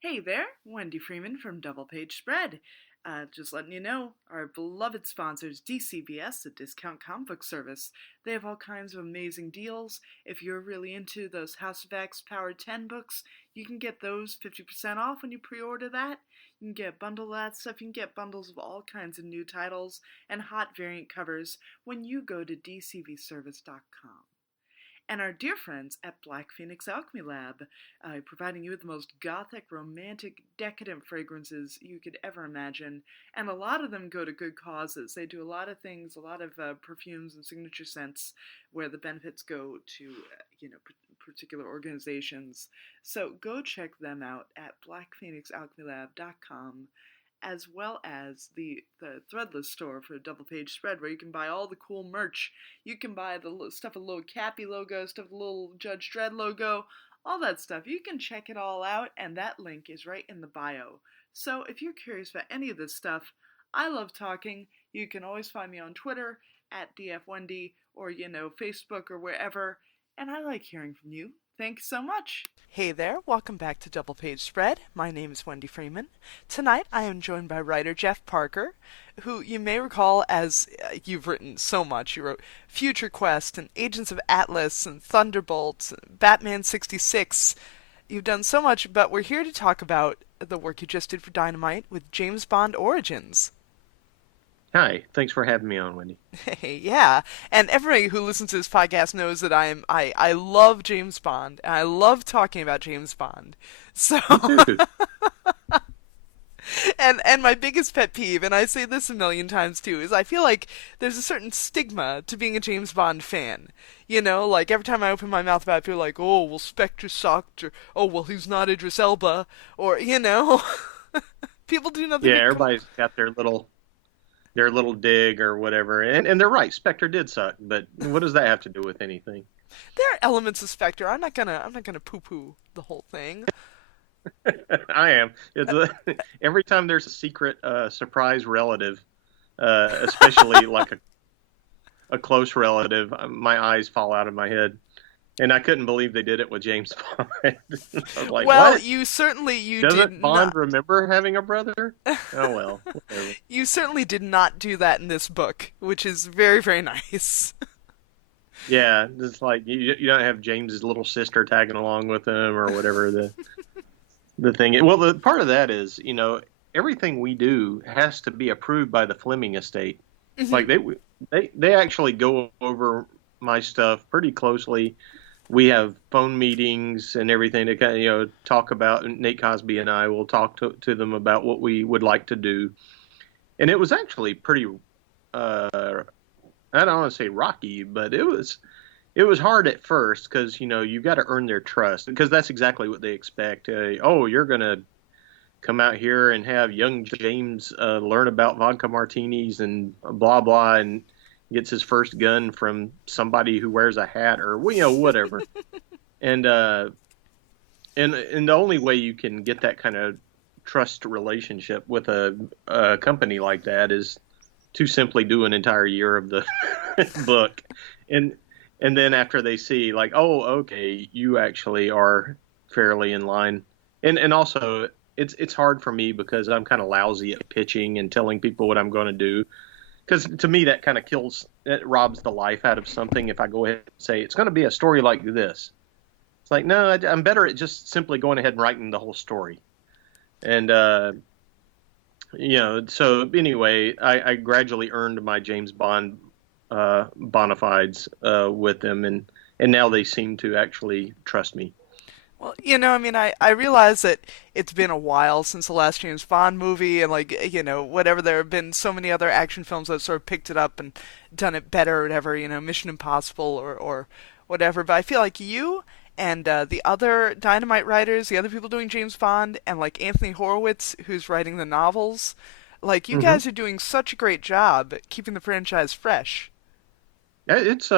Hey there, Wendy Freeman from Double Page Spread. Just letting you know, our beloved sponsors, DCBS, a discount comic book service. They have all kinds of amazing deals. If you're really into those House of X Power 10 books, you can get those 50% off when you pre-order that. You can get a bundle of that stuff. You can get bundles of all kinds of new titles and hot variant covers when you go to dcvservice.com and our dear friends at Black Phoenix Alchemy Lab, providing you with the most gothic, romantic, decadent fragrances you could ever imagine. And a lot of them go to good causes. They do a lot of things, a lot of perfumes and signature scents where the benefits go to, particular organizations. So go check them out at blackphoenixalchemylab.com, as well as the threadless store for Double Page Spread, where you can buy all the cool merch. You can buy the stuff with a little Cappy logo, stuff with a little Judge Dredd logo, all that stuff. You can check it all out, and that link is right in the bio. So if you're curious about any of this stuff, I love talking. You can always find me on Twitter at DFWendy or, Facebook or wherever, and I like hearing from you. Thanks so much. Hey there, welcome back to Double Page Spread. My name is Wendy Freeman. Tonight I am joined by writer Jeff Parker, who you may recall as you've written so much. You wrote Future Quest and Agents of Atlas and Thunderbolt, Batman 66. You've done so much, but we're here to talk about the work you just did for Dynamite with James Bond Origins. Hi, thanks for having me on, Wendy. Hey, yeah. And everybody who listens to this podcast knows that I love James Bond and I love talking about James Bond. So Me too. and my biggest pet peeve, and I say this a million times too, is I feel like there's a certain stigma to being a James Bond fan. Like every time I open my mouth about it, I feel like, oh, well, Spectre sucked, or oh, well, he's not Idris Elba, or people do nothing Yeah, but everybody's got their little dig or whatever, and they're right. Spectre did suck, but what does that have to do with anything? there are elements of Spectre. I'm not gonna poo-poo the whole thing. I am. Every time there's a secret surprise relative, especially like a close relative, my eyes fall out of my head. And I couldn't believe they did it with James Bond. I was like, Well, what? you did Doesn't Bond not. remember having a brother? Oh well, whatever. You certainly did not do that in this book, which is very, very nice. Yeah, it's like you don't have James's little sister tagging along with him or whatever the thing is. Well, the part of that is, everything we do has to be approved by the Fleming estate. Like they actually go over my stuff pretty closely. We have phone meetings and everything to kind of, talk about. Nate Cosby and I will talk to them about what we would like to do. And it was actually pretty, I don't want to say rocky, but it was hard at first because you got to earn their trust because that's exactly what they expect. Oh, you're gonna come out here and have young James learn about vodka martinis and blah blah, and gets his first gun from somebody who wears a hat or whatever. And and the only way you can get that kind of trust relationship with a company like that is to simply do an entire year of the book, and then after they see like, oh, okay, you actually are fairly in line, and also it's hard for me because I'm kind of lousy at pitching and telling people what I'm going to do, because to me that kind of it robs the life out of something if I go ahead and say it's going to be a story like this. It's like, no, I'm better at just simply going ahead and writing the whole story, and so anyway, I gradually earned my James Bond bona fides with them, and now they seem to actually trust me. Well, I realize that it's been a while since the last James Bond movie, and like, whatever, there have been so many other action films that have sort of picked it up and done it better or whatever, Mission Impossible or whatever. But I feel like you and the other Dynamite writers, the other people doing James Bond, and like Anthony Horowitz, who's writing the novels, like you Hmm. guys are doing such a great job at keeping the franchise fresh. It's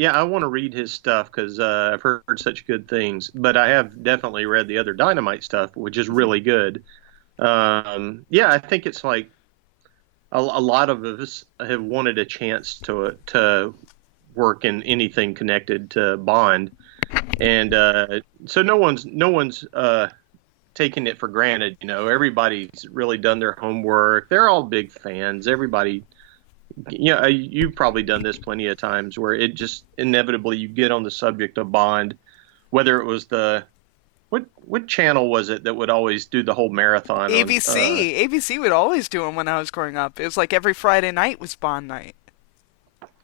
yeah, I want to read his stuff because I've heard such good things, but I have definitely read the other Dynamite stuff, which is really good. Yeah, I think it's like a lot of us have wanted a chance to work in anything connected to Bond, and so no one's taking it for granted. Everybody's really done their homework. They're all big fans. Everybody, you've probably done this plenty of times where it just inevitably you get on the subject of Bond, whether it was what channel was it that would always do the whole marathon on? ABC. ABC would always do them when I was growing up. It was like every Friday night was Bond night.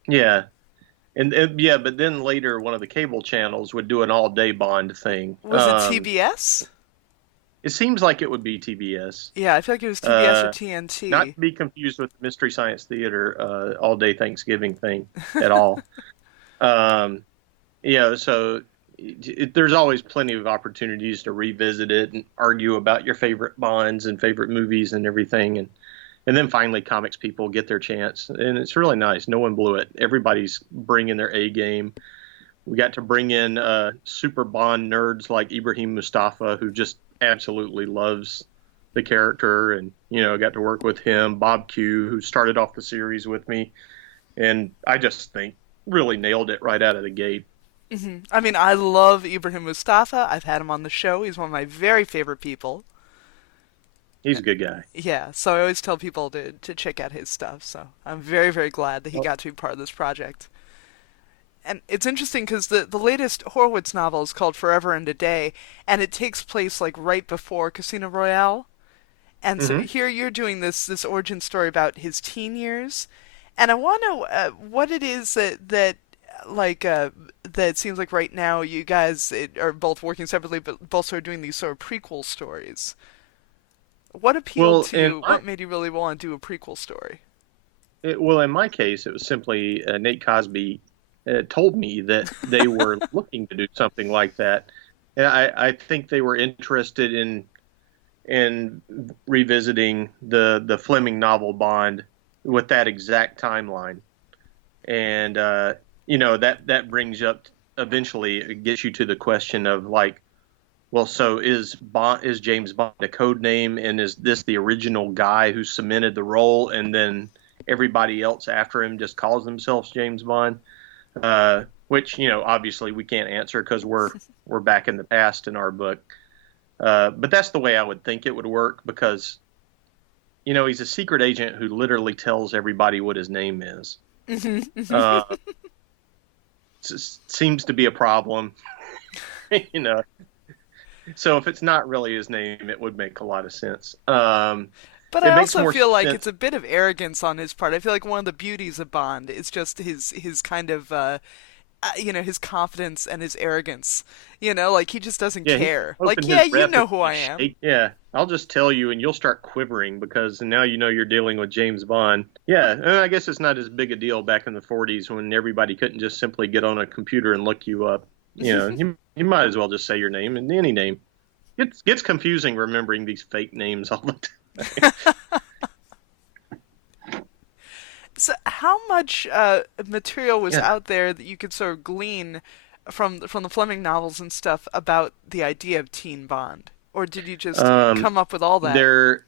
Yeah, and yeah, but then later one of the cable channels would do an all-day Bond thing. Was it TBS? It seems like it would be TBS. Yeah, I feel like it was TBS or TNT. Not to be confused with the Mystery Science Theater all-day Thanksgiving thing at all. So there's always plenty of opportunities to revisit it and argue about your favorite Bonds and favorite movies and everything. And then finally comics people get their chance. And it's really nice. No one blew it. Everybody's bringing their A game. We got to bring in super Bond nerds like Ibrahim Moustafa, who just absolutely loves the character, and got to work with him. Bob Q, who started off the series with me, and I just think really nailed it right out of the gate. Mm-hmm. I mean, I love Ibrahim Moustafa. I've had him on the show. He's one of my very favorite people. He's a good guy. Yeah, so I always tell people to check out his stuff. So I'm very, very glad that he got to be part of this project. And it's interesting because the latest Horowitz novel is called Forever and a Day, and it takes place like right before Casino Royale. And so here you're doing this origin story about his teen years, and I want to know what it is that seems like right now you guys are both working separately, but both are doing these sort of prequel stories. What appealed to you? What made you really want to do a prequel story? In my case, it was simply Nate Cosby told me that they were looking to do something like that. And I think they were interested in revisiting the Fleming novel Bond with that exact timeline. And, that brings up, eventually it gets you to the question of like, well, so is James Bond a code name, and is this the original guy who cemented the role, and then everybody else after him just calls themselves James Bond? Which, obviously we can't answer because we're back in the past in our book. But that's the way I would think it would work, because, he's a secret agent who literally tells everybody what his name is. Seems to be a problem, So if it's not really his name, it would make a lot of sense. But I also feel like it's a bit of arrogance on his part. I feel like one of the beauties of Bond is just his kind of, his confidence and his arrogance. Like he just doesn't care. Like, yeah, you know who I am. Yeah, I'll just tell you and you'll start quivering because now you're dealing with James Bond. Yeah, and I guess it's not as big a deal back in the 40s when everybody couldn't just simply get on a computer and look you up. You might as well just say your name and any name. It gets confusing remembering these fake names all the time. So how much material was out there that you could sort of glean from the Fleming novels and stuff about the idea of teen Bond? Or did you just come up with all that?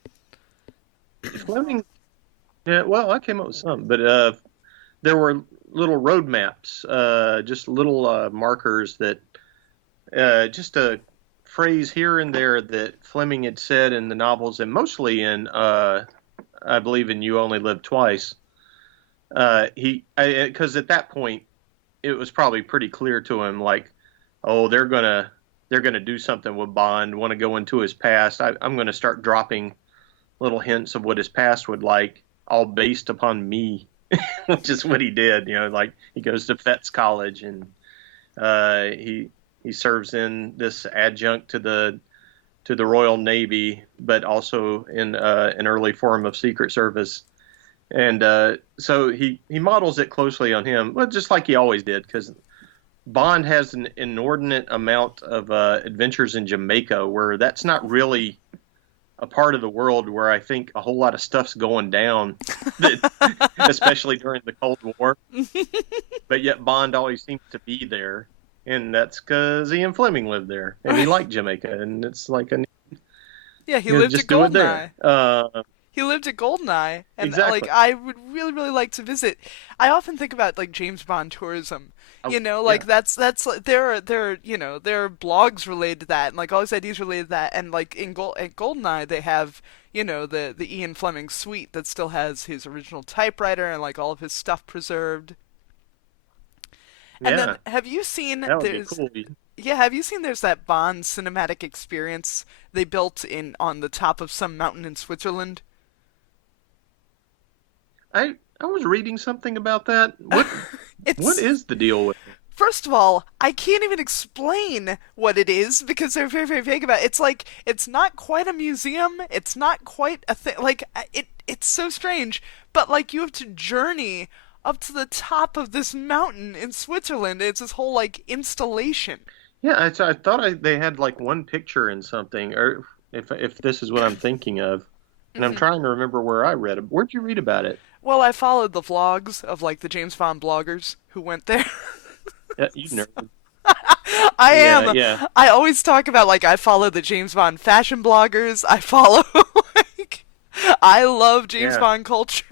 Fleming, yeah, well, I came up with some, but there were little road maps, just little markers that just a phrase here and there that Fleming had said in the novels, and mostly in, I believe, in You Only Live Twice. Because at that point, it was probably pretty clear to him, like, oh, they're gonna do something with Bond, want to go into his past. I'm gonna start dropping little hints of what his past would like, all based upon me, which is what he did. Like he goes to Fett's College and he serves in this adjunct to the Royal Navy, but also in an early form of Secret Service. And so he models it closely on him, well, just like he always did, because Bond has an inordinate amount of adventures in Jamaica, where that's not really a part of the world where I think a whole lot of stuff's going down, especially during the Cold War. But yet Bond always seems to be there, and that's because Ian Fleming lived there, and he liked Jamaica, and it's like he lived at Goldeneye. He lived at Goldeneye, and like Exactly. I would really, really like to visit. I often think about like James Bond tourism. Oh, Like yeah. that's like there are blogs related to that, and like all these ideas related to that, and like at Goldeneye they have the Ian Fleming suite that still has his original typewriter and like all of his stuff preserved. And then Yeah. have you seen That would be there's cool. yeah, have you seen there's that Bond cinematic experience they built in on the top of some mountain in Switzerland? I was reading something about that. What It's is the deal with it? First of all, I can't even explain what it is because they're very, very vague about it. It's like it's not quite a museum. It's not quite a thing. Like it's so strange. But like you have to journey up to the top of this mountain in Switzerland. It's this whole like installation. Yeah, I thought they had like one picture in something, or if this is what I'm thinking of, and I'm Hmm. trying to remember where I read it. Where'd you read about it? Well, I followed the vlogs of like the James Bond bloggers who went there. Yeah, you nerd. I Yeah, am. yeah, I always talk about like I follow the James Bond fashion bloggers. I follow like I love James yeah. Bond culture.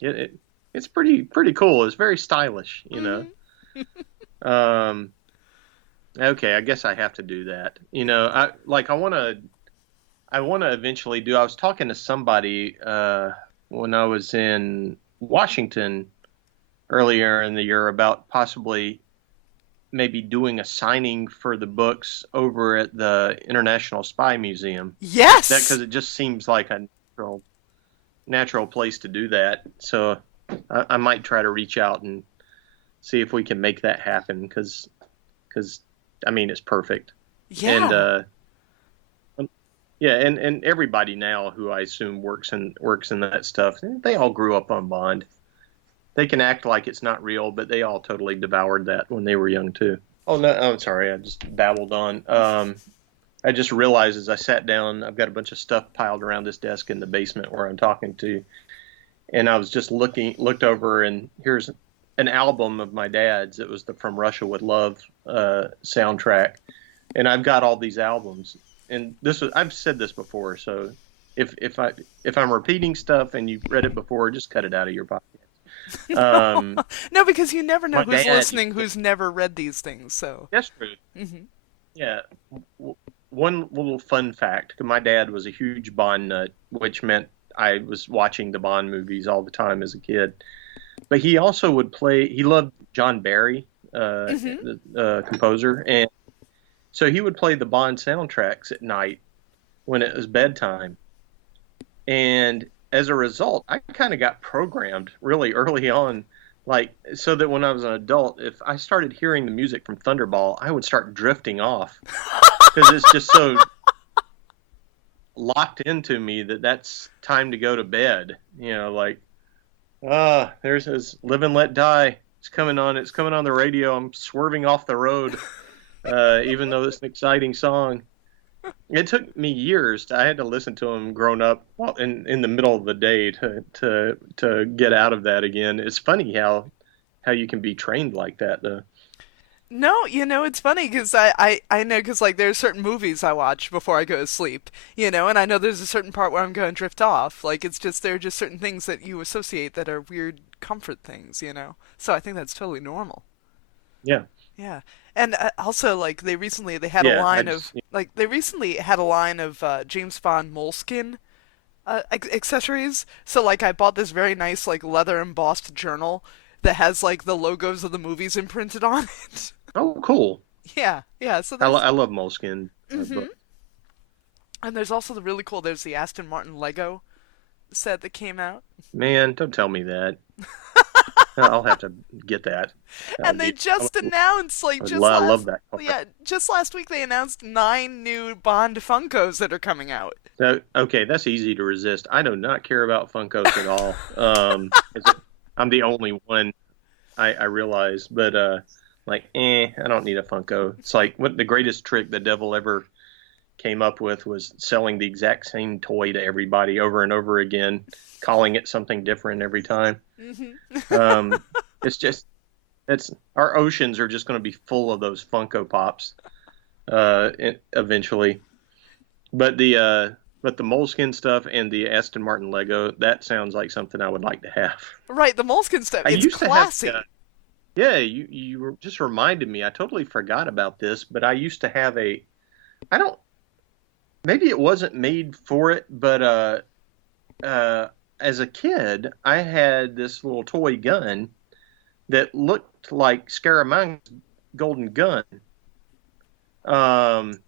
It's pretty cool. It's very stylish, you know. Hmm. Um, okay, I guess I have to do that. I want to eventually do. I was talking to somebody when I was in Washington earlier in the year about possibly maybe doing a signing for the books over at the International Spy Museum. That Yes. because it just seems like a natural place to do that. So I might try to reach out and see if we can make that happen because I mean it's perfect. And Yeah. yeah, and everybody now who I assume works in that stuff, they all grew up on Bond. They can act like it's not real, but they all totally devoured that when they were young too. Oh no, I'm sorry, I just babbled on. I just realized as I sat down, I've got a bunch of stuff piled around this desk in the basement where I'm talking to, and I was just looked over, and here's an album of my dad's. It was the From Russia with Love soundtrack, and I've got all these albums. And I've said this before, so if I'm repeating stuff and you've read it before, just cut it out of your pocket. No. Um, No, because you never know my who's dad, listening who's never read these things. So. that's true. Hmm. Yeah. One little fun fact: my dad was a huge Bond nut, which meant I was watching the Bond movies all the time as a kid. But he also would play. He loved John Barry, Hmm. the composer, and so he would play the Bond soundtracks at night when it was bedtime. And as a result, I kind of got programmed really early on, like so that when I was an adult, if I started hearing the music from Thunderball, I would start drifting off because it's just so locked into me that that's time to go to bed. Like there's his Live and Let Die. It's coming on. It's coming on the radio. I'm swerving off the road, even though it's an exciting song. It took me years. I had to listen to him growing up in the middle of the day to get out of that again. It's funny how you can be trained like that, though. No, it's funny because I know because like there's certain movies I watch before I go to sleep, and I know there's a certain part where I'm going to drift off. Like it's just there are just certain things that you associate that are weird comfort things. So I think that's totally normal. Yeah, Yeah. And also like they had a yeah. I line of just like they recently had a line of James Bond moleskin accessories. So like I bought this very nice like leather embossed journal that has like the logos of the movies imprinted on it. oh, cool. Yeah, yeah. So I, lo- there's I love Moleskine, hmm but and there's also the really cool there's the Aston Martin Lego set that came out. man, don't tell me that. I'll have to get that. That And would they be. just announced like I love that car. yeah, just last week they announced 9 new Bond Funkos that are coming out. So, okay, that's easy to resist. I do not care about Funkos at all. I'm the only one I realize, but like, I don't need a Funko. It's like what the greatest trick the devil ever came up with was selling the exact same toy to everybody over and over again, calling it something different every time. Hmm. Um, it's just it's our oceans are just going to be full of those Funko Pops eventually. But But the Moleskin stuff and the Aston Martin Lego, that sounds like something I would like to have. Right, the Moleskine stuff, I it's used to have, classy. yeah, just reminded me. I totally forgot about this, but I used to have I don't, maybe it wasn't made for it, but uh, as a kid, I had this little toy gun that looked like Scaramanga's golden gun. Um,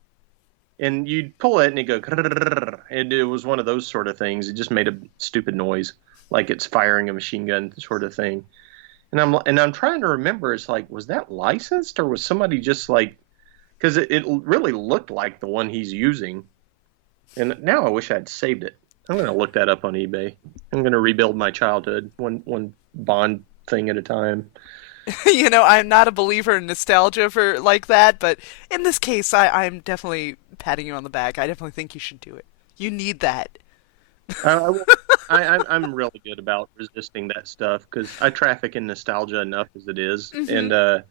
and you'd pull it and it'd go, and it was one of those sort of things. It just made a stupid noise, like it's firing a machine gun sort of thing. And I'm trying to remember. It's like, was that licensed or was somebody just like, because it really looked like the one he's using. And now I wish I'd saved it. I'm going to look that up on eBay. I'm going to rebuild my childhood one Bond thing at a time. I'm not a believer in nostalgia for like that, but in this case, I'm definitely patting you on the back. I definitely think you should do it. You need that. I, I'm really good about resisting that stuff because I traffic in nostalgia enough as it is, Hmm. and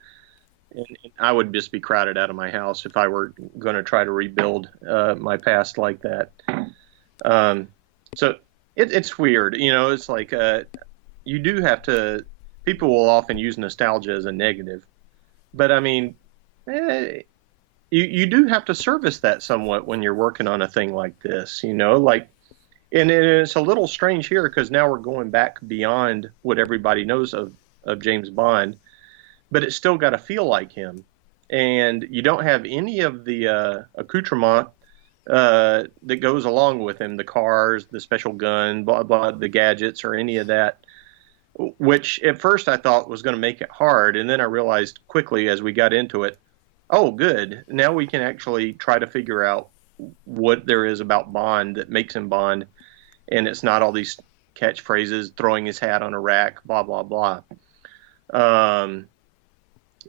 I would just be crowded out of my house if I were going to try to rebuild my past like that. Um, so it's weird, It's like you do have to. People will often use nostalgia as a negative, but I mean, eh, you do have to service that somewhat when you're working on a thing like this, like. And it's a little strange here because now we're going back beyond what everybody knows of James Bond, but it's still got to feel like him. And you don't have any of the accoutrement that goes along with him, the cars, the special gun, blah, blah, the gadgets, or any of that, which at first I thought was going to make it hard. And then I realized quickly as we got into it, oh, good. Now we can actually try to figure out what there is about Bond that makes him Bond, and it's not all these catchphrases, throwing his hat on a rack, blah blah blah, um,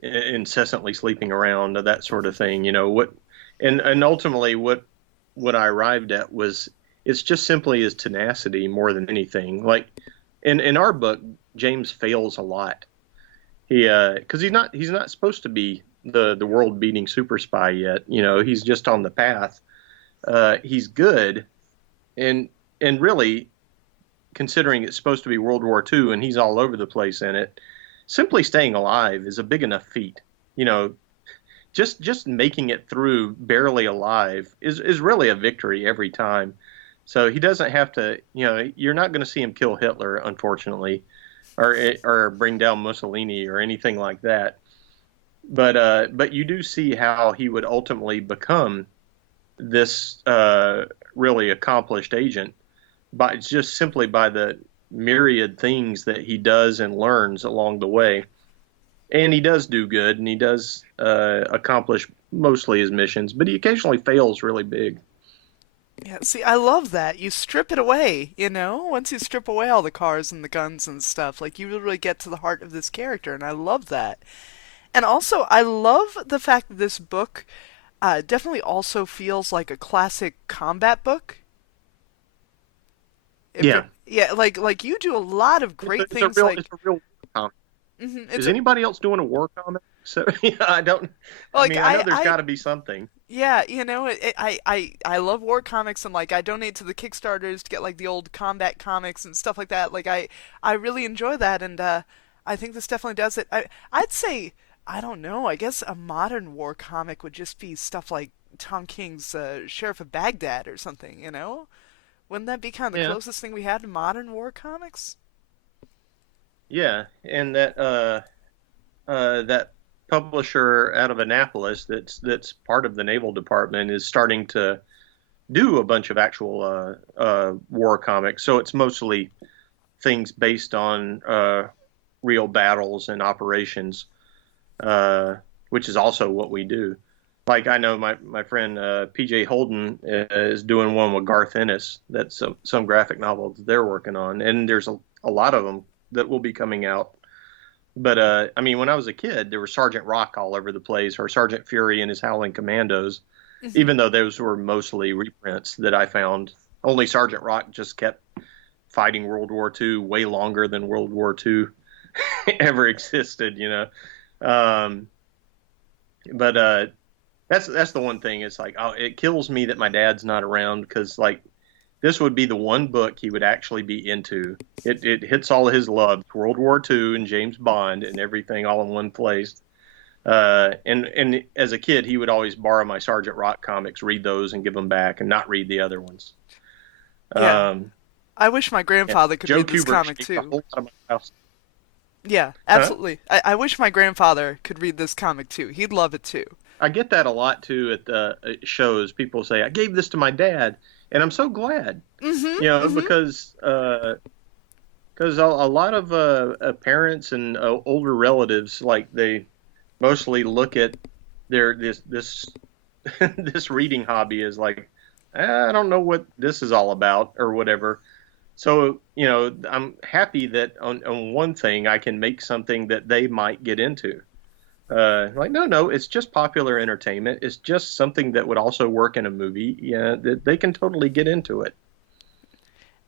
incessantly sleeping around, that sort of thing. And ultimately what I arrived at was it's just simply his tenacity more than anything. Like in our book, James fails a lot. Because he's not supposed to be the world beating super spy yet. He's just on the path. He's good, and really, considering it's supposed to be World War II and he's all over the place in it, simply staying alive is a big enough feat. You know, just making it through barely alive is really a victory every time. So he doesn't have to. You're not going to see him kill Hitler, unfortunately, or bring down Mussolini or anything like that. But you do see how he would ultimately become this really accomplished agent by just simply by the myriad things that he does and learns along the way. And he does do good, and he does accomplish mostly his missions, but he occasionally fails really big. Yeah, see, I love that. You strip it away, Once you strip away all the cars and the guns and stuff, like you really get to the heart of this character, and I love that. And also, I love the fact that this book definitely also feels like a classic combat book. Yeah, Yeah, like you do a lot of great it's a things. real Like, it's a real comic. it's Is a, anybody else doing a war comic? So yeah, I don't. I like mean, I know there's got to be something. yeah, I love war comics, and like I donate to the Kickstarters to get like the old combat comics and stuff like that. Like I really enjoy that, and I think this definitely does it. I'd say I don't know. I guess a modern war comic would just be stuff like Tom King's Sheriff of Baghdad or something. Wouldn't that be kind of the Yeah, closest thing we had to modern war comics? yeah, and that publisher out of Annapolis that's part of the Naval Department is starting to do a bunch of actual war comics. So it's mostly things based on real battles and operations, which is also what we do. Like I know my friend PJ Holden is doing one with Garth Ennis. That's some graphic novel that they're working on, and there's a lot of them that will be coming out. But I mean, when I was a kid, there was Sergeant Rock all over the place, or Sergeant Fury and his Howling Commandos. Hmm. Even though those were mostly reprints that I found, only Sergeant Rock just kept fighting World War II way longer than World War II ever existed. Um, but that's the one thing. It's like, oh, it kills me that my dad's not around because like this would be the one book he would actually be into. It hits all of his love, World War II and James Bond and everything all in one place. And as a kid, he would always borrow my Sergeant Rock comics, read those, and give them back, and not read the other ones. Yeah. I wish my grandfather could Joe read this Kubert comic shaped a whole too. lot of my house. Yeah, Huh? absolutely. I wish my grandfather could read this comic too. He'd love it too. I get that a lot too at the shows. People say, "I gave this to my dad," and I'm so glad, Mm-hmm. Mm-hmm. because a lot of parents and older relatives, like, they mostly look at their this this reading hobby as like, I don't know what this is all about or whatever. So, I'm happy that on one thing I can make something that they might get into. Like, no, it's just popular entertainment. It's just something that would also work in a movie. Yeah, that they can totally get into it.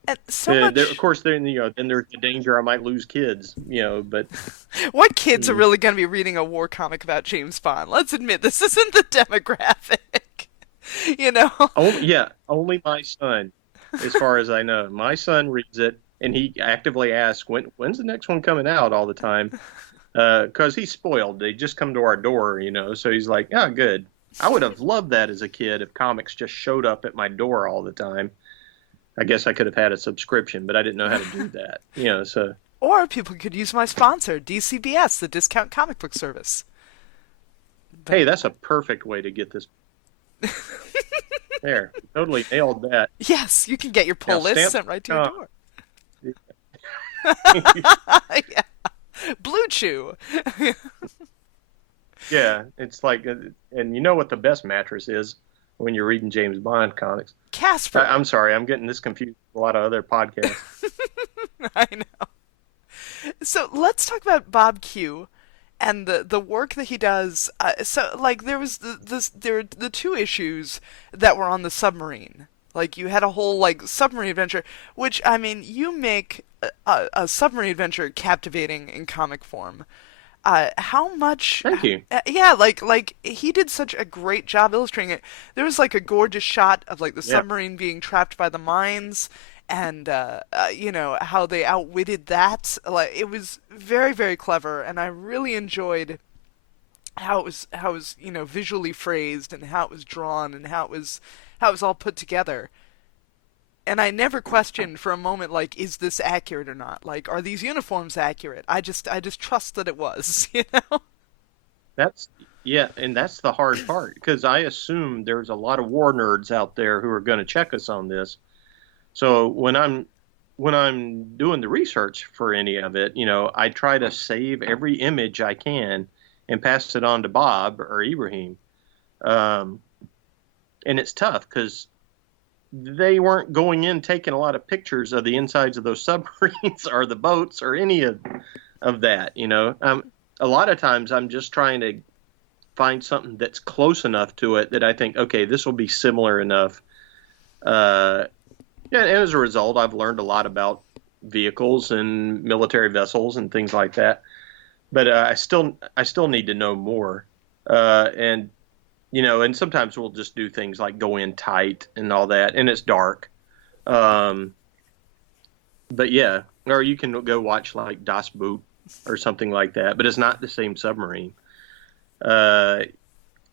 And so much. Of course, then there's the danger I might lose kids. But What kids are mm, really going to be reading a war comic about James Bond? Let's admit this isn't the demographic. You know? only my son, as far as I know. My son reads it, and he actively asks, when's the next one coming out all the time? Because he's spoiled. They just come to our door, so he's like, oh, good. I would have loved that as a kid if comics just showed up at my door all the time. I guess I could have had a subscription, but I didn't know how to do that. So Or people could use my sponsor, DCBS, the discount comic book service. But hey, that's a perfect way to get this there. Totally nailed that. yes, you can get your Now, pull list stamp. sent right to your Uh, door. Yeah. Blue Chew. yeah, it's like, and you know what the best mattress is when you're reading James Bond comics? Casper. I'm sorry, I'm getting this confused with a lot of other podcasts. I know. So let's talk about Bob Q and the work that he does. So like there was there were the two issues that were on the submarine. Like you had a whole like submarine adventure, which I mean you make a submarine adventure captivating in comic form. How much? Thank you. Yeah, like he did such a great job illustrating it. There was like a gorgeous shot of like the Yeah. submarine being trapped by the mines, and how they outwitted that. Like it was very very clever, and I really enjoyed how it was visually phrased and how it was drawn and how it was all put together. And I never questioned for a moment, like, is this accurate or not? Like, are these uniforms accurate? I just trust that it was, you know? That's yeah, and that's the hard part because I assume there's a lot of war nerds out there who are going to check us on this. So when I'm doing the research for any of it, I try to save every image I can and pass it on to Bob or Ibrahim. Um, and it's tough because they weren't going in taking a lot of pictures of the insides of those submarines or the boats or any of that. A lot of times I'm just trying to find something that's close enough to it that I think, okay, this will be similar enough. Yeah, and as a result, I've learned a lot about vehicles and military vessels and things like that. But I still need to know more. And sometimes we'll just do things like go in tight and all that, and it's dark. Um, but yeah, or you can go watch like Das Boot or something like that, but it's not the same submarine. Uh,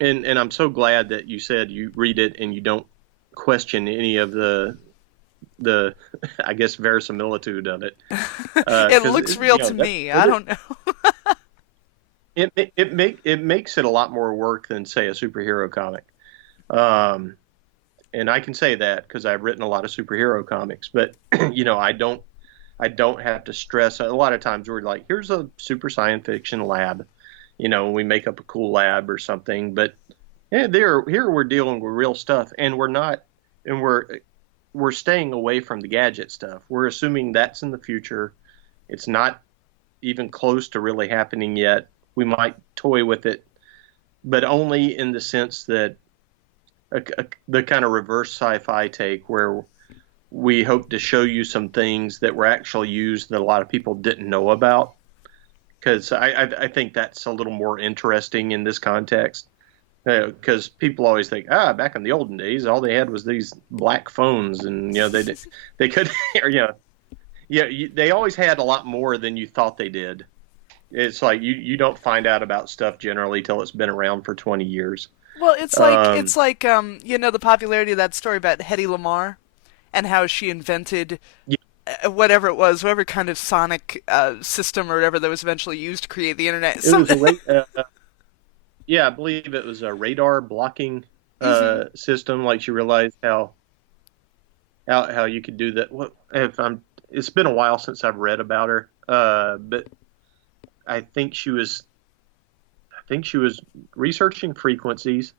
and I'm so glad that you said you read it and you don't question any of the I guess verisimilitude of it, It because looks real to me. I don't know. it makes it a lot more work than say a superhero comic. Um, and I can say that because I've written a lot of superhero comics, but I don't have to stress. A lot of times we're like, here's a super science fiction lab, we make up a cool lab or something, but yeah, here we're dealing with real stuff, and we're staying away from the gadget stuff. We're assuming that's in the future. It's not even close to really happening yet. We might toy with it, but only in the sense that the kind of reverse sci-fi take where we hope to show you some things that were actually used that a lot of people didn't know about. Because I think that's a little more interesting in this context. Because people always think, back in the olden days, all they had was these black phones, and they could, or, they always had a lot more than you thought they did. It's like you don't find out about stuff generally till it's been around for 20 years. Well, Um, it's like the popularity of that story about Hedy Lamarr and how she invented yeah, whatever it was, whatever kind of sonic system or whatever that was eventually used to create the internet. it was a rate. Yeah, I believe it was a radar blocking Mhm. system. Like she realized how you could do that. What if I'm? It's been a while since I've read about her, but I think she was. I think she was researching frequencies.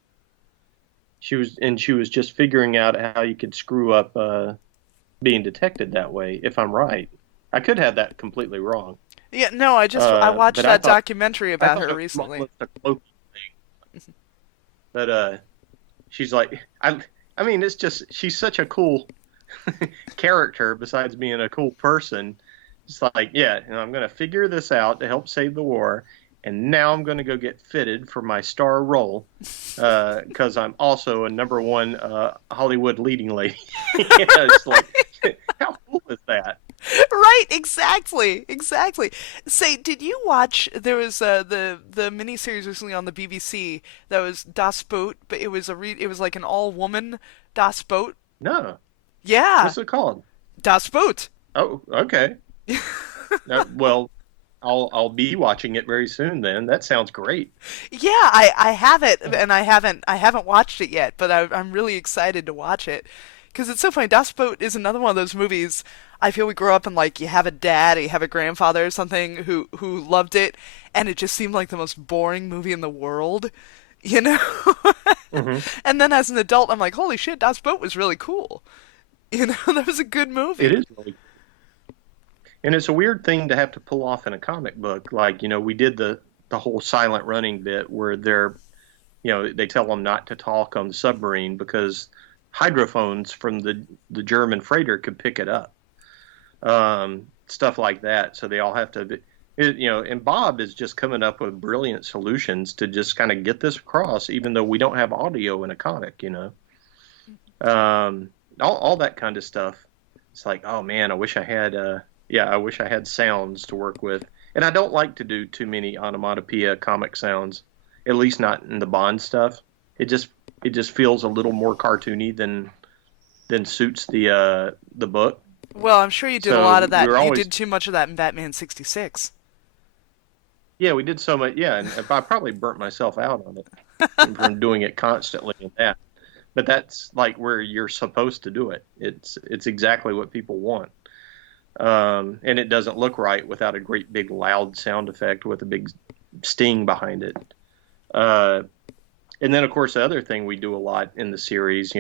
She was just figuring out how you could screw up being detected that way. If I'm right, I could have that completely wrong. Yeah, no, I watched But I that thought documentary I about thought her it was more or recently. less a cloak thing. But she's like I mean it's just she's such a cool character besides being a cool person. It's like, yeah, I'm going to figure this out to help save the war, and now I'm going to go get fitted for my star role because I'm also a number one Hollywood leading lady. It's like, how cool is that? Right, exactly, exactly. Say, did you watch? There was the miniseries recently on the BBC that was Das Boot, but it was like an all woman Das Boot. No, Yeah, what's it called? Das Boot. Oh, okay. Well, I'll be watching it very soon. Then that sounds great. Yeah, I have it, and I haven't watched it yet, but I'm really excited to watch it because it's so funny. Das Boot is another one of those movies. I feel we grow up and like you have a dad, or you have a grandfather or something who loved it, and it just seemed like the most boring movie in the world, you know. Hmm. And then as an adult, I'm like, holy shit, Das Boot was really cool. You know, that was a good It movie. is really, and it's a weird thing to have to pull off in a comic book. Like, we did the whole silent running bit where they tell them not to talk on the submarine because hydrophones from the German freighter could pick it up. Stuff like that. So they all have to, and Bob is just coming up with brilliant solutions to just kind of get this across, even though we don't have audio in a comic. All that kind of stuff. It's like, oh man, I wish I had sounds to work with. And I don't like to do too many onomatopoeia comic sounds, at least not in the Bond stuff. It just it just feels a little more cartoony than suits the book. Well, I'm sure you did a lot So of we that. were You always did too much of that in Batman '66. yeah, we did so much, yeah, and I probably burnt myself out on it from doing it constantly and that. But that's like where you're supposed to do it. It's exactly what people want. And it doesn't look right without a great big loud sound effect with a big sting behind it. Uh, and then, of course, the other thing we do a lot in the series,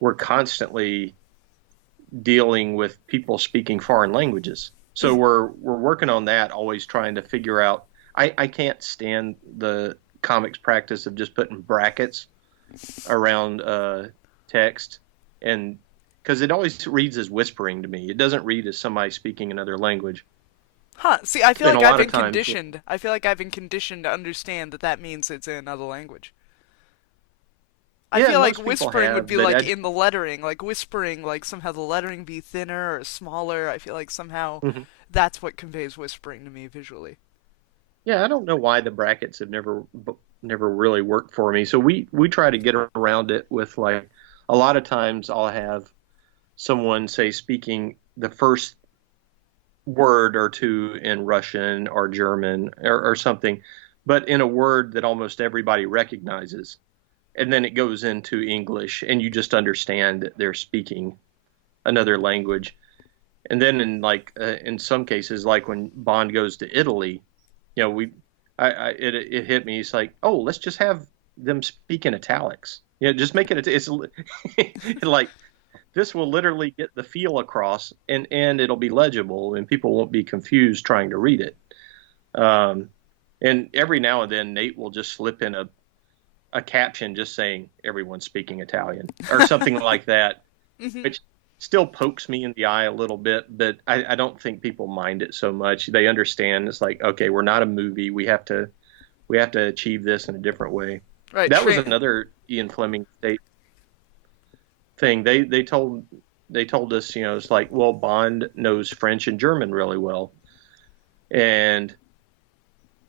we're constantly dealing with people speaking foreign languages. So we're working on that, always trying to figure out. I can't stand the comics practice of just putting brackets around text, and because it always reads as whispering to me. It doesn't read as somebody speaking another language. Huh. See, I feel And like a I've lot of been times, conditioned. I feel like I've been conditioned to understand that that means it's in another language. I yeah, feel like most people whispering would have, be but like in the lettering, like whispering, like somehow the lettering be thinner or smaller. I feel like somehow mhm. that's what conveys whispering to me visually. Yeah, I don't know why the brackets have never really worked for me. So we try to get around it with like a lot of times I'll have someone say speaking the first word or two in Russian or German or something, but in a word that almost everybody recognizes. And then it goes into English, and you just understand that they're speaking another language. And then in some cases, like when Bond goes to Italy, we it hit me. It's like, oh, let's just have them speak in italics. Just make it's like this will literally get the feel across, and it'll be legible, and people won't be confused trying to read it. Um, and every now and then, Nate will just slip in a caption just saying everyone's speaking Italian or something like that, Hmm. which still pokes me in the eye a little bit, but I don't think people mind it so much. They understand it's like, okay, we're not a movie. We have to achieve this in a different way. Right. That was another Ian Fleming thing. They told us, it's like, well, Bond knows French and German really well, and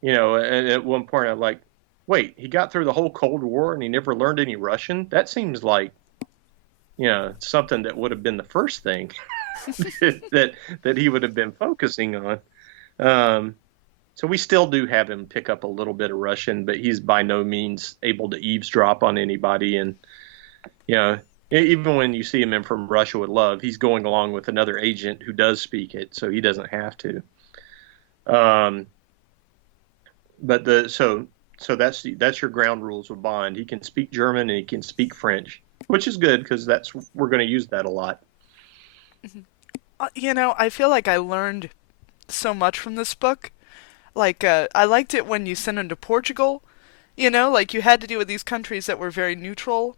at one point I'm like, wait, he got through the whole Cold War and he never learned any Russian? That seems like something that would have been the first thing that he would have been focusing on. Um, so we still do have him pick up a little bit of Russian, but he's by no means able to eavesdrop on anybody. And even when you see him in From Russia with Love, he's going along with another agent who does speak it, so he doesn't have to. Um, but so that's your ground rules with Bond. He can speak German and he can speak French, which is good because we're going to use that a lot. I feel like I learned so much from this book. Like, I liked it when you sent him to Portugal. Like you had to deal with these countries that were very neutral,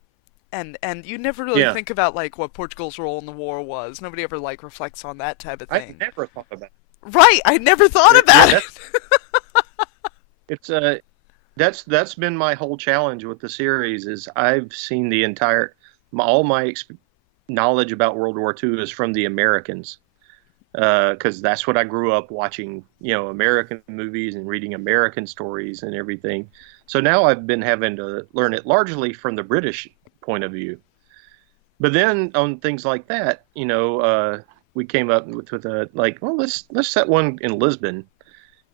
and you never really Yeah, think about like what Portugal's role in the war was. Nobody ever like reflects on that type of I thing. never thought about Right, I never thought it. Yeah, about it. it's that's been my whole challenge with the series is I've seen all my knowledge about World War II is from the Americans, because that's what I grew up watching, American movies and reading American stories and everything. So now I've been having to learn it largely from the British point of view. But then on things like that, we came up with a like, well, let's set one in Lisbon,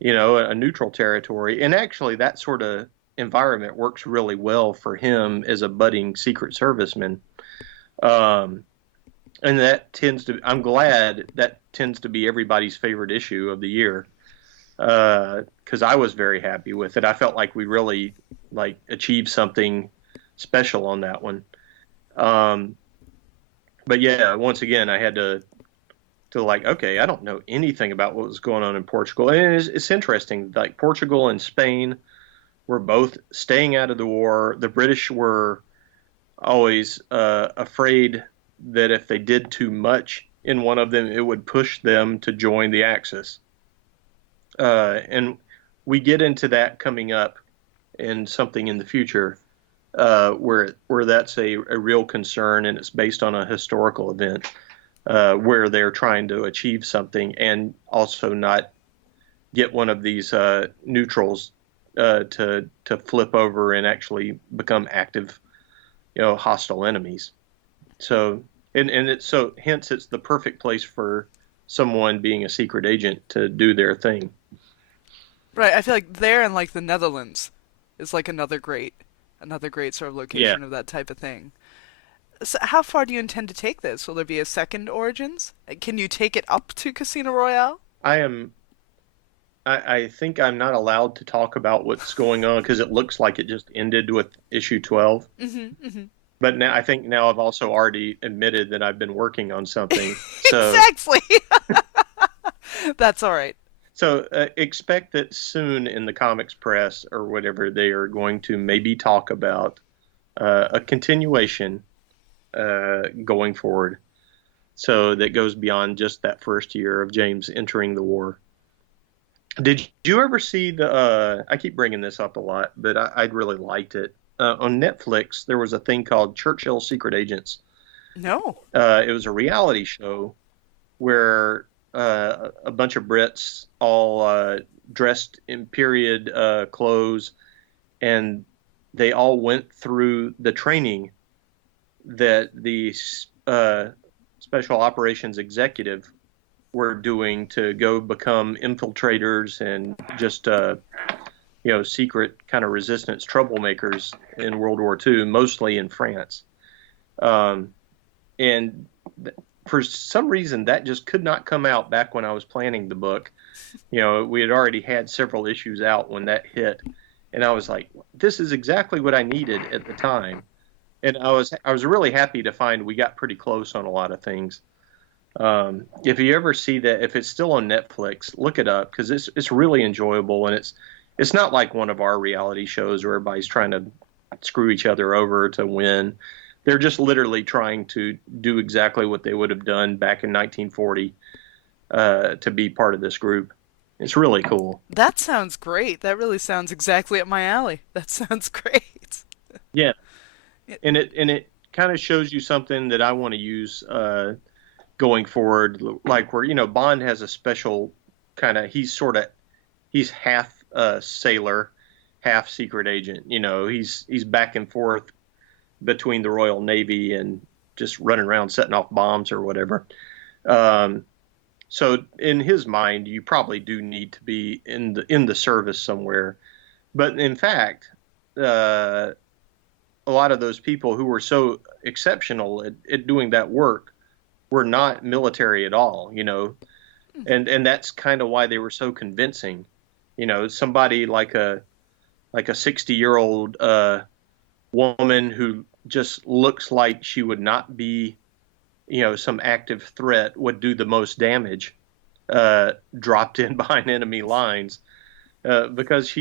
a neutral territory, and actually that sort of environment works really well for him as a budding Secret Serviceman. Um, and I'm glad that tends to be everybody's favorite issue of the year, because I was very happy with it. I felt like we really like achieved something special on that one. Um, but yeah, once again, I had to like, okay, I don't know anything about what was going on in Portugal, and it's interesting. Like Portugal and Spain were both staying out of the war. The British were always afraid that if they did too much in one of them, it would push them to join the Axis. And we get into that coming up in something in the future, where that's a real concern, and it's based on a historical event, where they're trying to achieve something and also not get one of these neutrals to flip over and actually become active, hostile enemies. So and it's so hence it's the perfect place for someone being a secret agent to do their thing. Right, I feel like there in like the Netherlands is like another great sort of Yeah, location of that type of thing. So how far do you intend to take this? Will there be a second Origins? Can you take it up to Casino Royale? I am. I think I'm not allowed to talk about what's going on because it looks like it just ended with issue 12. But now I think now I've also already admitted that I've been working on something. Exactly. That's all right. So expect that soon in the comics press or whatever they are going to maybe talk about a continuation going forward. So that goes beyond just that first year of James entering the war. Did you ever see the? I keep bringing this up a lot, but I really liked it. On Netflix, there was a thing called Churchill Secret Agents. No. It was a reality show where a bunch of Brits all dressed in period clothes, and they all went through the training that the special operations executive were doing to go become infiltrators and just secret kind of resistance troublemakers in World War II, mostly in France. Um, and for some reason, that just could not come out back when I was planning the book. We had already had several issues out when that hit, and I was like, "This is exactly what I needed at the time." And I was really happy to find we got pretty close on a lot of things. If you ever see that, if it's still on Netflix, look it up because it's really enjoyable, and it's not like one of our reality shows where everybody's trying to screw each other over to win. They're just literally trying to do exactly what they would have done back in 1940 to be part of this group. It's really cool. That sounds great. That really sounds exactly up my alley. That sounds great. Yeah, It, and it kind of shows you something that I want to use going forward, like where Bond has a special kind of he's half sailor, half secret agent. He's back and forth between the Royal Navy and just running around setting off bombs or whatever. Um, so in his mind, you probably do need to be in the service somewhere. But in fact, uh, a lot of those people who were so exceptional at doing that work were not military at all, and that's kind of why they were so convincing. Somebody like a 60-year-old woman who just looks like she would not be, some active threat would do the most damage, dropped in behind enemy lines, because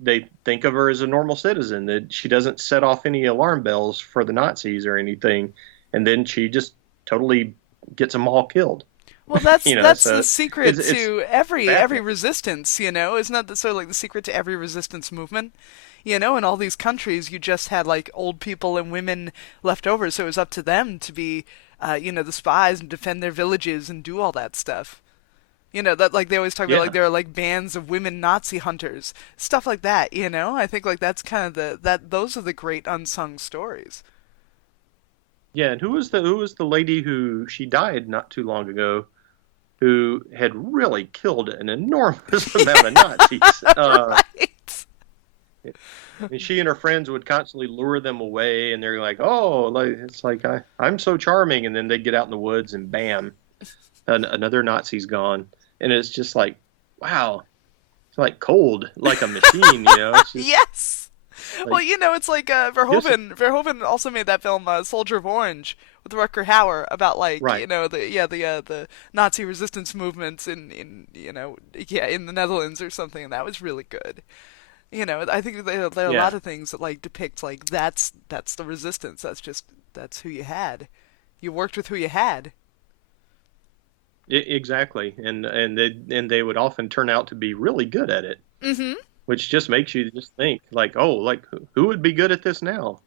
they think of her as a normal citizen, that she doesn't set off any alarm bells for the Nazis or anything, and then she just totally gets them all killed. well, that's the So secret it's to every fabulous. resistance. Isn't that sort of like the secret to every resistance movement? In all these countries, you just had like old people and women left over, so it was up to them to be, the spies and defend their villages and do all that stuff. That like they always talk about like Yeah, there are like bands of women Nazi hunters, stuff like that. I think like that's kind of those are the great unsung stories. yeah. And who was the lady who she died not too long ago, who had really killed an enormous amount of Nazis. Right. And she and her friends would constantly lure them away, and they're like, "Oh, like it's like I'm so charming," and then they get out in the woods, and bam, another Nazi's gone, and it's just like, wow, it's like cold, like a machine. It's just Yes. Well, like it's like just Verhoeven also made that film Soldier of Orange with Rutger Hauer about like right. the Nazi resistance movements in the Netherlands or something, and that was really good. I think there are a Yeah, lot of things that like depict like that's the resistance. That's who you had. You worked with who you had. exactly, and they would often turn out to be really good at it, Mm-hmm. which just makes you just think like, oh, like who would be good at this now?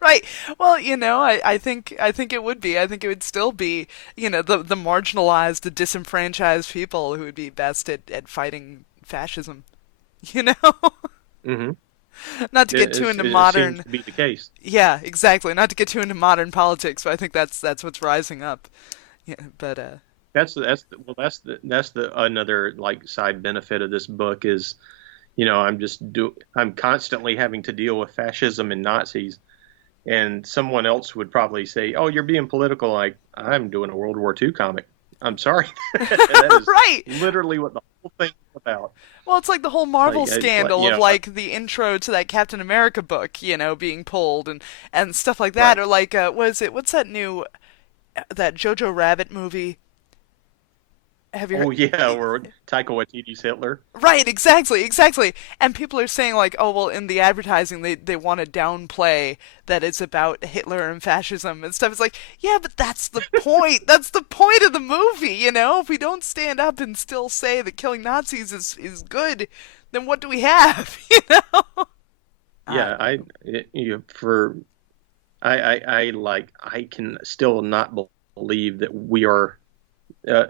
Right. Well, I think it would be. I think it would still be, the marginalized, the disenfranchised people who would be best at fighting fascism. You know? Hmm. Not to get too into It seems modern. to be the case. Yeah, exactly. Not to get too into modern politics, but I think that's what's rising up. Yeah, but That's the another like side benefit of this book is, I'm constantly having to deal with fascism and Nazis, and someone else would probably say, "Oh, you're being political." Like, I'm doing a World War II comic. I'm sorry, that is right. literally what the whole thing is about. Well, it's like the whole Marvel Like, it's like scandal of like the intro to that Captain America book, being pulled and stuff like that, right. or like what is it? What's that new that Jojo Rabbit movie? Have you Oh heard? yeah, or Taika Waititi's Hitler. Right, exactly, exactly. And people are saying like, oh well, in the advertising they want to downplay that it's about Hitler and fascism and stuff. It's like, yeah, but that's the point. That's the point of the movie, If we don't stand up and still say that killing Nazis is good, then what do we have, I Yeah, don't know. for I can still not believe that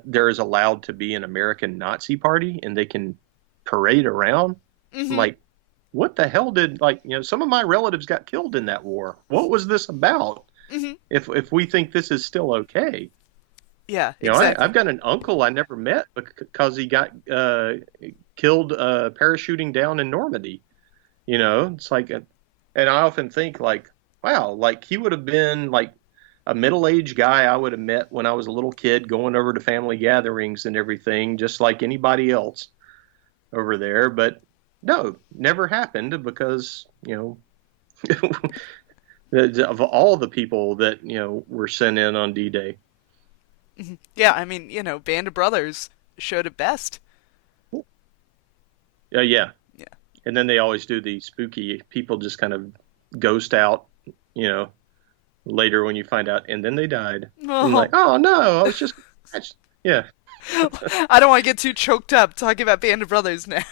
there is allowed to be an American Nazi party and they can parade around. I'm Mhm. like, what the hell did some of my relatives got killed in that war? What was this about? Mhm. If we think this is still okay, Yeah, I've exactly. got an uncle I never met because he got killed parachuting down in Normandy. It's like, and I often think like, wow, like he would have been like a middle-aged guy I would have met when I was a little kid going over to family gatherings and everything, just like anybody else over there. But no, never happened because, of all the people that, were sent in on D-Day. Mhm. Yeah, I mean, Band of Brothers showed it best. Yeah. Yeah. And then they always do the spooky people just kind of ghost out, you know, later when you find out, and then they died. And Oh, like, oh no, yeah, I don't want to get too choked up talking about Band of Brothers now.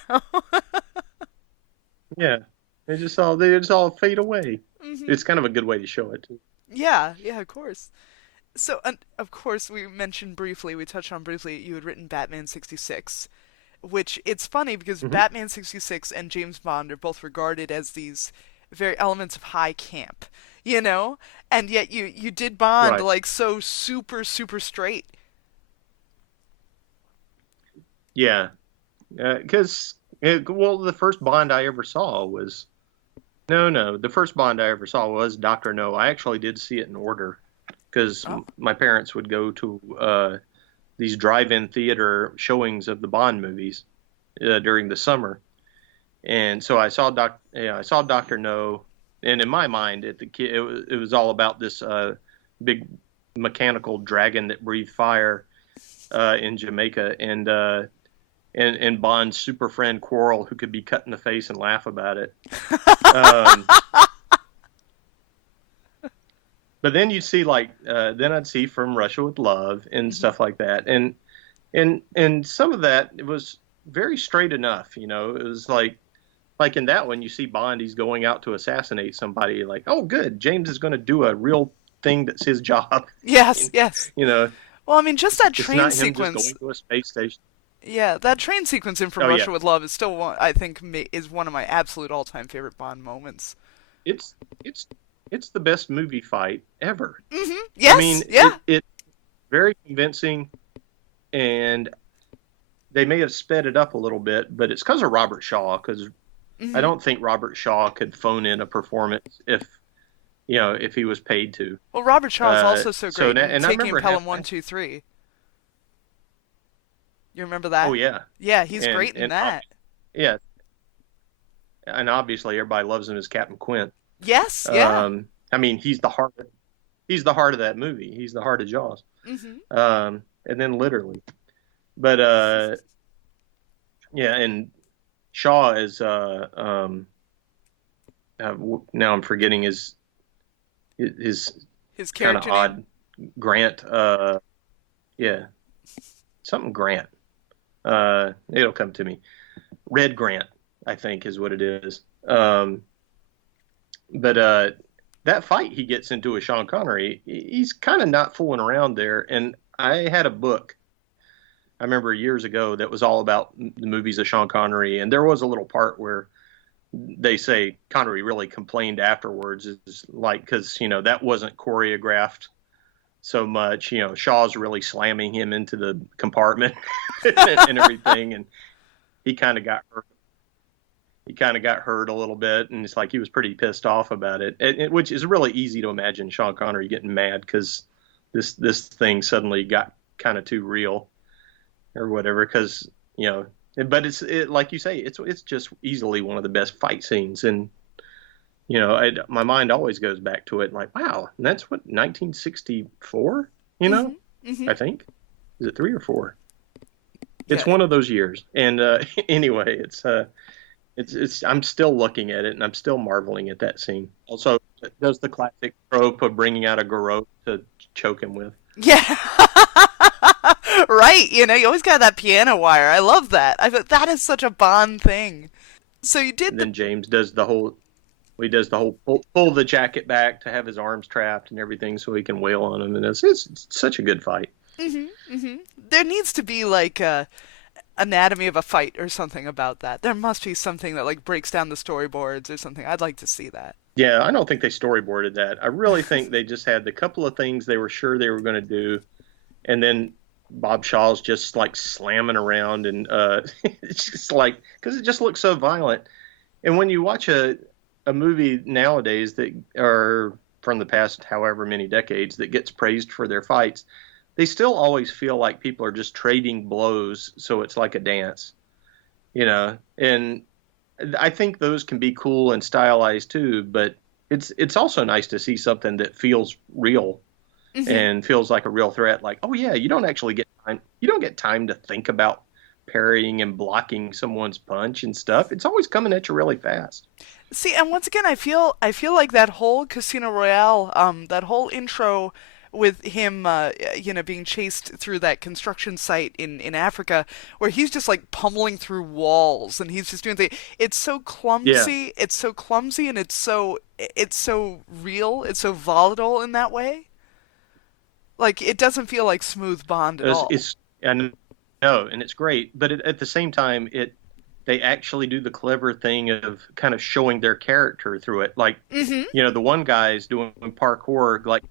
yeah. They just all fade away. Hmm. It's kind of a good way to show it. Yeah, yeah, of course. So, and of course, we touched on briefly, you had written Batman 66, which it's funny because Hmm. Batman 66 and James Bond are both regarded as these very elements of high camp, you know? And yet you did Bond Right. like so super, super straight. Yeah. Because well, the first Bond I ever saw was no. The first Bond I ever saw was Doctor No. I actually did see it in order because Oh. my parents would go to these drive-in theater showings of the Bond movies during the summer, and so I saw Doctor No, and in my mind, it was all about this big mechanical dragon that breathed fire in Jamaica, and Bond's super friend Quarrel, who could be cut in the face and laugh about it. Um, but then you'd see then I'd see From Russia with Love and Hmm. stuff like that, and some of that it was very straight enough. It was like in that one you see Bond, he's going out to assassinate somebody. Like, oh, good, James is going to do a real thing that's his job. Yes, yes. you know, Well, I mean, just that it's train not him just sequence. going to a space station. Yeah, that train sequence in From Oh yeah, Russia with Love is still one I think is one of my absolute all-time favorite Bond moments. it's it's it's the best movie fight ever. Hmm. I Yes, mean, yeah. it's very convincing, and they may have sped it up a little bit, but it's because of Robert Shaw. Because I Hmm. don't think Robert Shaw could phone in a performance if he was paid to. Well, Robert Shaw is also so So great in and I Taking remember Pelham 123. You remember oh that? yeah, Yeah, he's and great in that. yeah, and obviously everybody loves him as Captain Quint. Yes, yeah. I mean, he's the heart of that movie. He's the heart of Jaws. Hmm. And then literally, but yeah, and Shaw is now I'm forgetting his His kind of character name? odd Grant. Yeah, something Grant. It'll come to me. Red Grant, I think, is what it is. But that fight he gets into with Sean Connery, he's kind of not fooling around there. And I had a book I remember years ago that was all about the movies of Sean Connery, and there was a little part where they say Connery really complained afterwards, is like because that wasn't choreographed so much. Shaw's really slamming him into the compartment and everything, and he kind of got hurt. He kind of got hurt a little bit, and it's like he was pretty pissed off about it, which is really easy to imagine Sean Connery getting mad because this thing suddenly got kind of too real or whatever. Because but like you say, it's just easily one of the best fight scenes, and my mind always goes back to it like, wow, and that's what 1964. Hmm. Hmm. I think, is it 3 or 4? Yeah. It's one of those years, and anyway, it's I'm still looking at it and I'm still marveling at that scene. Also, it does the classic trope of bringing out a garrote to choke him with. Yeah. Right, you always got that piano wire. I love that. I thought that is such a Bond thing. So you did And the. then James does the whole he does the whole pull the jacket back to have his arms trapped and everything so he can wail on him, and it's such a good fight. Hmm. Hmm. There needs to be like a anatomy of a fight or something about that. There must be something that like breaks down the storyboards or something. I'd like to see that. Yeah, I don't think they storyboarded that. I really think they just had the couple of things they were sure they were going to do, and then Bob Shaw's just like slamming around, and it's just like because it just looks so violent. And when you watch a movie nowadays that are from the past however many decades that gets praised for their fights, they still always feel like people are just trading blows, so it's like a dance. And I think those can be cool and stylized too, but it's also nice to see something that feels real Hmm. and feels like a real threat. Like, oh yeah, you don't get time to think about parrying and blocking someone's punch and stuff. It's always coming at you really fast. See, and once again, I feel like that whole Casino Royale, that whole intro with him, being chased through that construction site in Africa, where he's just like pummeling through walls, and he's just doing things. It's so Yeah, clumsy. It's so clumsy, and it's so real. It's so volatile in that way. Like it doesn't feel like smooth Bond at all. it's and no, and it's great, but at the same time, they actually do the clever thing of kind of showing their character through it. Like, Hmm. the one guy's doing parkour, like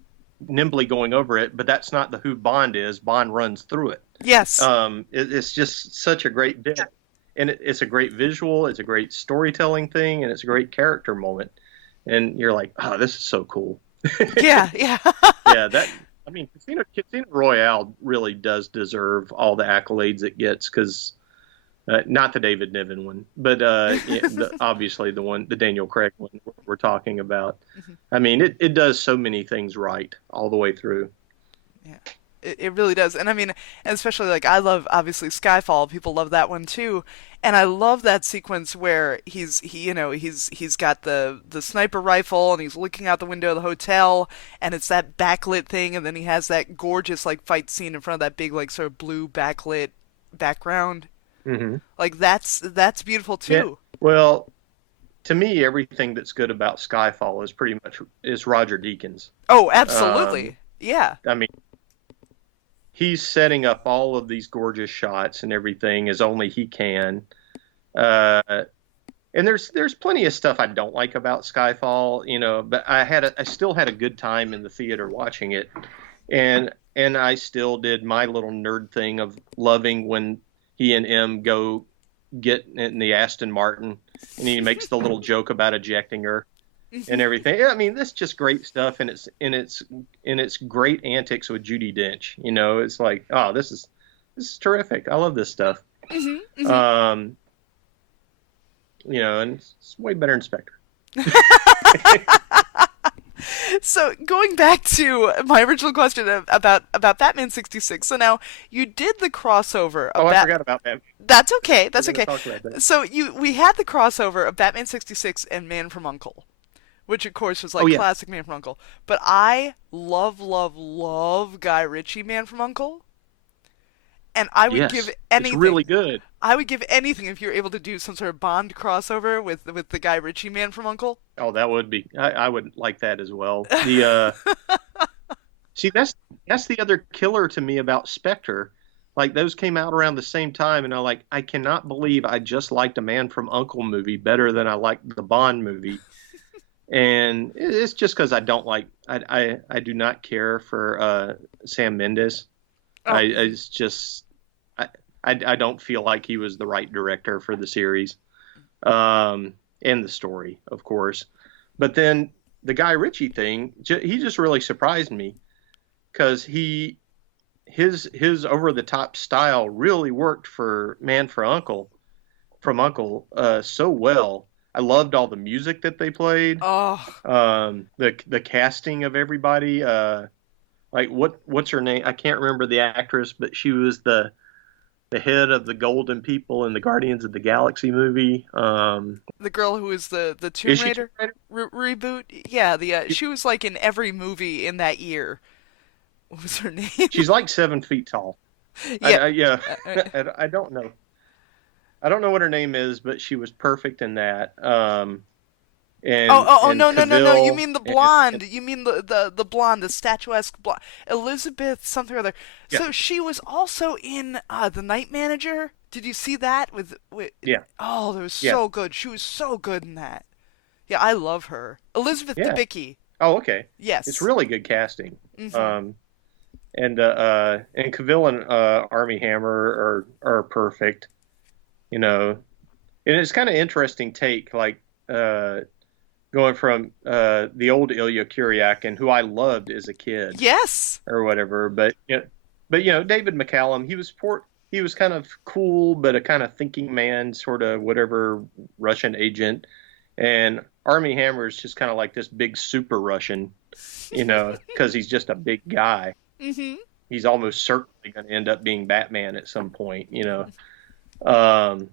nimbly going over it, but that's not the who Bond is. Bond runs through it. Yes. It's just such a great bit, and it's a great visual, it's a great storytelling thing, and it's a great character moment. And you're like, oh, this is so cool. Yeah. Yeah. Yeah, I mean, Casino Royale really does deserve all the accolades it gets because not the David Niven one, but obviously the Daniel Craig one we're talking about. I mean, it does so many things right all the way through. Yeah. It really does. And I mean, and especially like I love obviously Skyfall. People love that one too. And I love that sequence where he's got the sniper rifle and he's looking out the window of the hotel and it's that backlit thing and then he has that gorgeous like fight scene in front of that big like sort of blue backlit background. Hmm. Like that's beautiful Yeah. too. Well, to me, everything that's good about Skyfall is pretty much is Roger Deakins. Oh, Um, absolutely. Yeah. I mean, he's setting up all of these gorgeous shots and everything as only he can. Uh, and there's plenty of stuff I don't like about Skyfall, but I still had a good time in the theater watching it, and I still did my little nerd thing of loving when he and M go get in the Aston Martin, and he makes the little joke about ejecting her and everything. Yeah, I mean, this is just great stuff, and it's great antics with Judi Dench. It's like, oh, this is terrific. I love this stuff. Hmm. Hmm. Um, and it's way better than Spectre. So going back to my original question about Batman 66. So now you did the crossover of Oh, I forgot about that. That's okay. We're That's going to okay. talk about that. So we had the crossover of Batman 66 and Man from Uncle, which of course was like Oh, yeah. classic Man from Uncle. But I love, love, love Guy Ritchie Man from Uncle, and I would give Yes, it's anything. really good. I would give anything if you were able to do some sort of Bond crossover with the Guy Ritchie Man from Uncle. Oh, that would be. I would like that as well. See, that's the other killer to me about Spectre. Like those came out around the same time, and I cannot believe I just liked a Man from Uncle movie better than I liked the Bond movie. And it's just because I don't like. I do not care for Sam Mendes. Oh, It's just I don't feel like he was the right director for the series, and the story, of course. But then the Guy Ritchie thing, he just really surprised me because his over the top style really worked for Man from Uncle so well. I loved all the music that they played, oh, the casting of everybody. Like what's her name? I can't remember the actress, but she was the head of the Golden People in the Guardians of the Galaxy movie. the girl who was the Tomb Is she Raider Tomb Raider? reboot. Yeah, she was like in every movie in that year. What was her name? She's like 7 feet tall. Yeah. Yeah, Uh, I don't know. I don't know what her name is, but she was perfect in that. Oh, And no, no, no, no. You Cavill mean the and blonde. You mean the blonde, the statuesque blonde. Elizabeth something or other. yeah, So she was also in The Night Manager. Did you see that with yeah, Oh, that was yeah, so good. She was so good in that. Yeah, I love her. Elizabeth yeah. Debicki. Oh, okay. It's Yes. really good casting. Mhm. Um, and Cavill and Army Hammer are perfect. And it's kind of interesting take, like going from the old Ilya Kuryakin, who I loved as a kid Yes. or whatever, but David McCallum, he was kind of cool, but a kind of thinking man, sort of whatever Russian agent, and Army Hammer is just kind of like this big super Russian, because he's just a big guy. Mhm. He's almost certainly going to end up being Batman at some point. Um,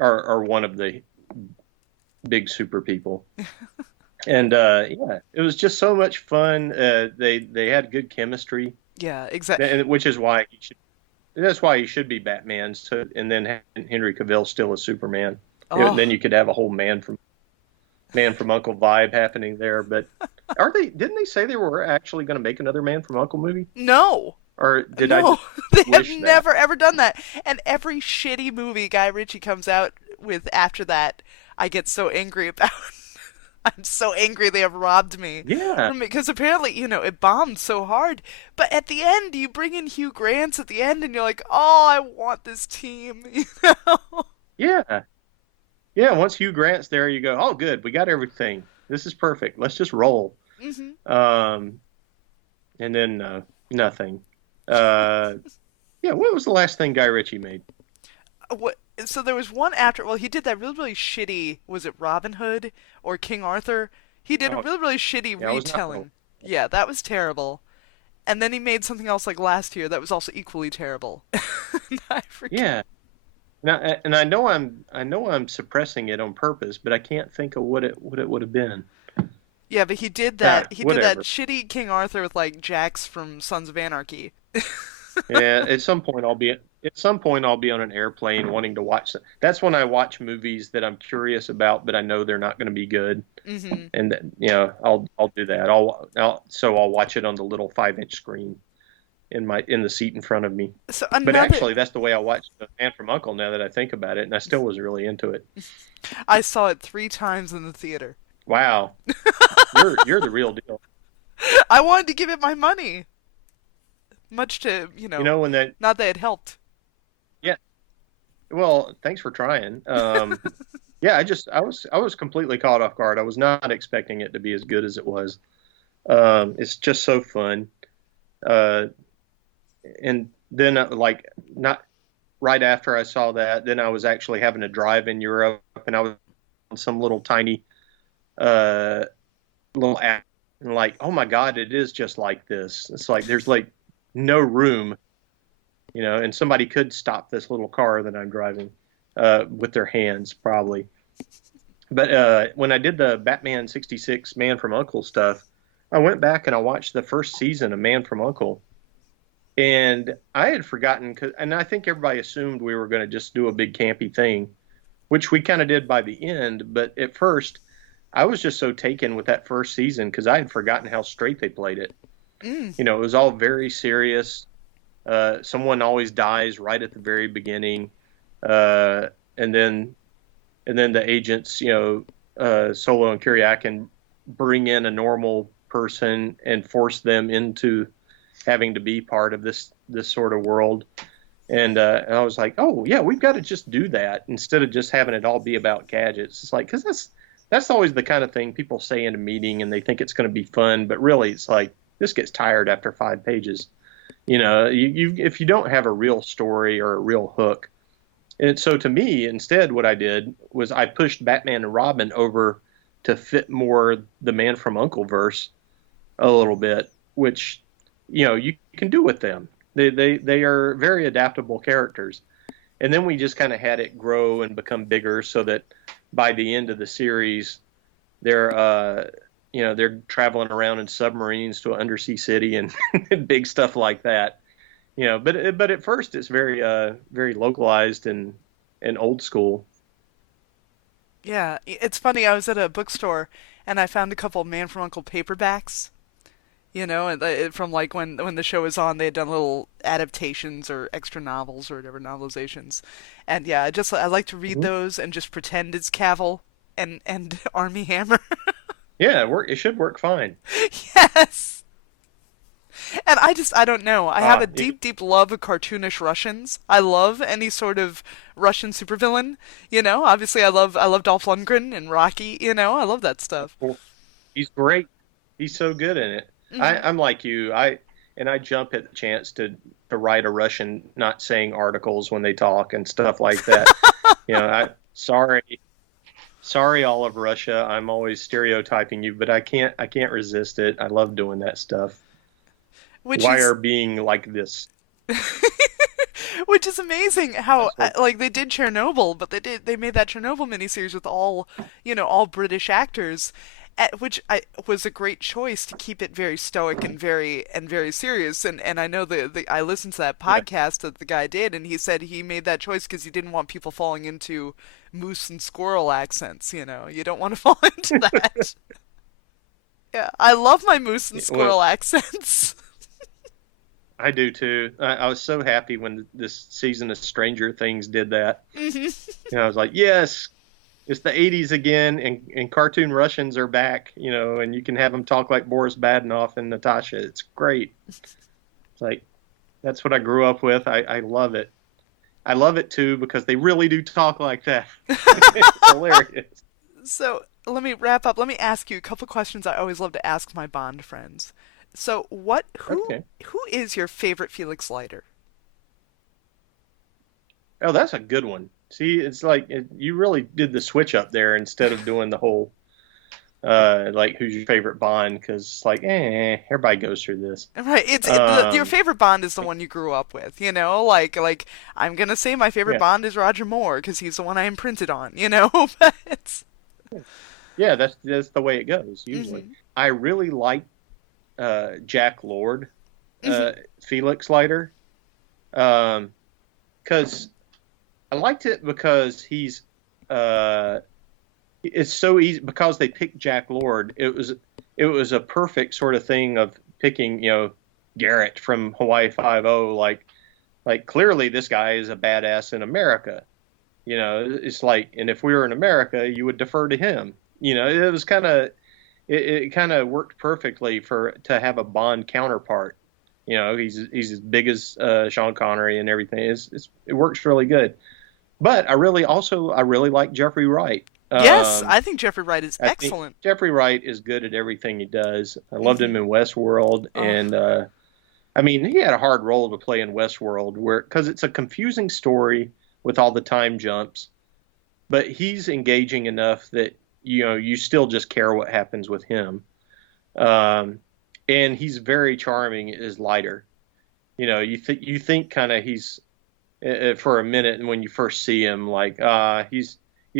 or one of the big super people. And yeah, it was just so much fun. They had good chemistry, Yeah, exactly. and which is why he should. That's why he should be Batman. So, and then Henry Cavill still is Superman. Then Oh, you could have a whole Man from Uncle vibe happening there. But are they? Didn't they say they were actually going to make another Man from Uncle movie? no. Or did I No, just they have wish that? never ever done that. And every shitty movie Guy Ritchie comes out with after that, I get so angry about. I'm so angry they have robbed me Yeah, from it because apparently, it bombed so hard. But at the end, you bring in Hugh Grant at the end, and you're like, "Oh, I want this team." yeah, yeah. Once Hugh Grant's there, you go, oh, good, we got everything. This is perfect. Let's just roll. hmm Um, and then nothing. Uh, yeah. What was the last thing Guy Ritchie made? What? So there was one after. Well, he did that really, really shitty. Was it Robin Hood or King Arthur? He did a Oh, really, really shitty yeah, I was not wrong. retelling. Yeah, that was terrible. And then he made something else like last year that was also equally terrible. I forget. Yeah. Now, and I know I'm suppressing it on purpose, but I can't think of what it would have been. Yeah, but he did Ah, that. He did that whatever. shitty King Arthur with like Jax from Sons of Anarchy. Yeah, at some point I'll be on an airplane wanting to watch it. That's when I watch movies that I'm curious about, but I know they're not going to be good, hmm and I'll do that. I'll watch it on the little 5-inch screen in the seat in front of me. So But another, actually, that's the way I watched The Man from Uncle. Now that I think about it, and I still was really into it. I saw it 3 times in the theater. Wow, you're the real deal. I wanted to give it my money, much to You know when that not that it helped. Yeah. Well, thanks for trying. Yeah, I was completely caught off guard. I was not expecting it to be as good as it was. It's just so fun. Uh, and then like not right after I saw that, then I was actually having to drive in Europe, and I was on some little tiny uh, little app, and like, oh my God, it is just like this. It's like there's like no room, and somebody could stop this little car that I'm driving with their hands probably. But when I did the Batman 66 Man from Uncle stuff, I went back and I watched the first season of Man from Uncle. And I had forgotten, and I think everybody assumed we were going to just do a big campy thing, which we kind of did by the end. But at first, I was just so taken with that first season because I had forgotten how straight they played it. Mm. It was all very serious. Someone always dies right at the very beginning, uh, and then the agents, Solo and Kiriakin, bring in a normal person and force them into having to be part of this sort of world. And I was like, oh yeah, we've got to just do that instead of just having it all be about gadgets. It's like because that's always the kind of thing people say in a meeting and they think it's going to be fun, but really it's like this gets tired after 5 pages. You if you don't have a real story or a real hook. And so to me, instead, what I did was I pushed Batman and Robin over to fit more the Man from Uncle verse a little bit, which you can do with them. They are very adaptable characters. And then we just kind of had it grow and become bigger, so that by the end of the series, they're traveling around in submarines to an undersea city and, and big stuff like that. But at first it's very localized and old school. Yeah, it's funny. I was at a bookstore and I found a couple Man from Uncle paperbacks. From like when the show was on, they had done little adaptations or extra novels or whatever novelizations, and yeah, I like to read Mhm. those and just pretend it's Cavill and Army Hammer. Yeah, it should work fine. Yes. And I don't know. I have Ah, a deep, deep love of cartoonish Russians. I love any sort of Russian supervillain. Obviously I love Dolph Lundgren and Rocky. I love that stuff. he's great. He's so good in it. hmm I'm like you. I jump at the chance to write a Russian not saying articles when they talk and stuff like that. I sorry all of Russia. I'm always stereotyping you, but I can't resist it. I love doing that stuff. Which Why is are being like this? which is amazing how That's what. like they did Chernobyl, but they made that Chernobyl miniseries with all British actors, which was a great choice to keep it very stoic and very serious. And I know I listened to that Yeah. podcast that the guy did, and he said he made that choice because he didn't want people falling into moose and squirrel accents. You don't want to fall into that. Yeah, I love my moose and Well, squirrel accents. I do too. I was so happy when this season of Stranger Things did that. I was like, yes, it's the 80s again, and cartoon Russians are back, and you can have them talk like Boris Badenov and Natasha. It's great. It's like, that's what I grew up with. I love it. I love it too because they really do talk like that. It's hilarious. So let me wrap up. Let me ask you a couple questions I always love to ask my Bond friends. So Okay. who is your favorite Felix Leiter? Oh, that's a good one. See, it's like you really did the switch up there instead of doing the whole like who's your favorite Bond because like everybody goes through this. Right, your Um, favorite Bond is the one you grew up with, like I'm gonna say my favorite yeah, Bond is Roger Moore because he's the one I imprinted on. But yeah, that's the way it goes usually. hmm I really like Jack Lord, hmm Felix Leiter, because I liked it because uh, it's so easy because they picked Jack Lord. It was a perfect sort of thing of picking Garrett from Hawaii Five O. Like clearly this guy is a badass in America. It's like, and if we were in America, you would defer to him. It was it kind of worked perfectly for to have a Bond counterpart. He's as big as Sean Connery and everything. It works really good. But I really like Jeffrey Wright. yes, I think Jeffrey Wright is I think excellent. Jeffrey Wright is good at everything he does. I loved him hmm in Westworld, Oh, and I mean he had a hard role to play in Westworld, where because it's a confusing story with all the time jumps, but he's engaging enough that you still just care what happens with him. Um, and he's very charming as Leiter. You think kind of he's for a minute, and when you first see him, like he's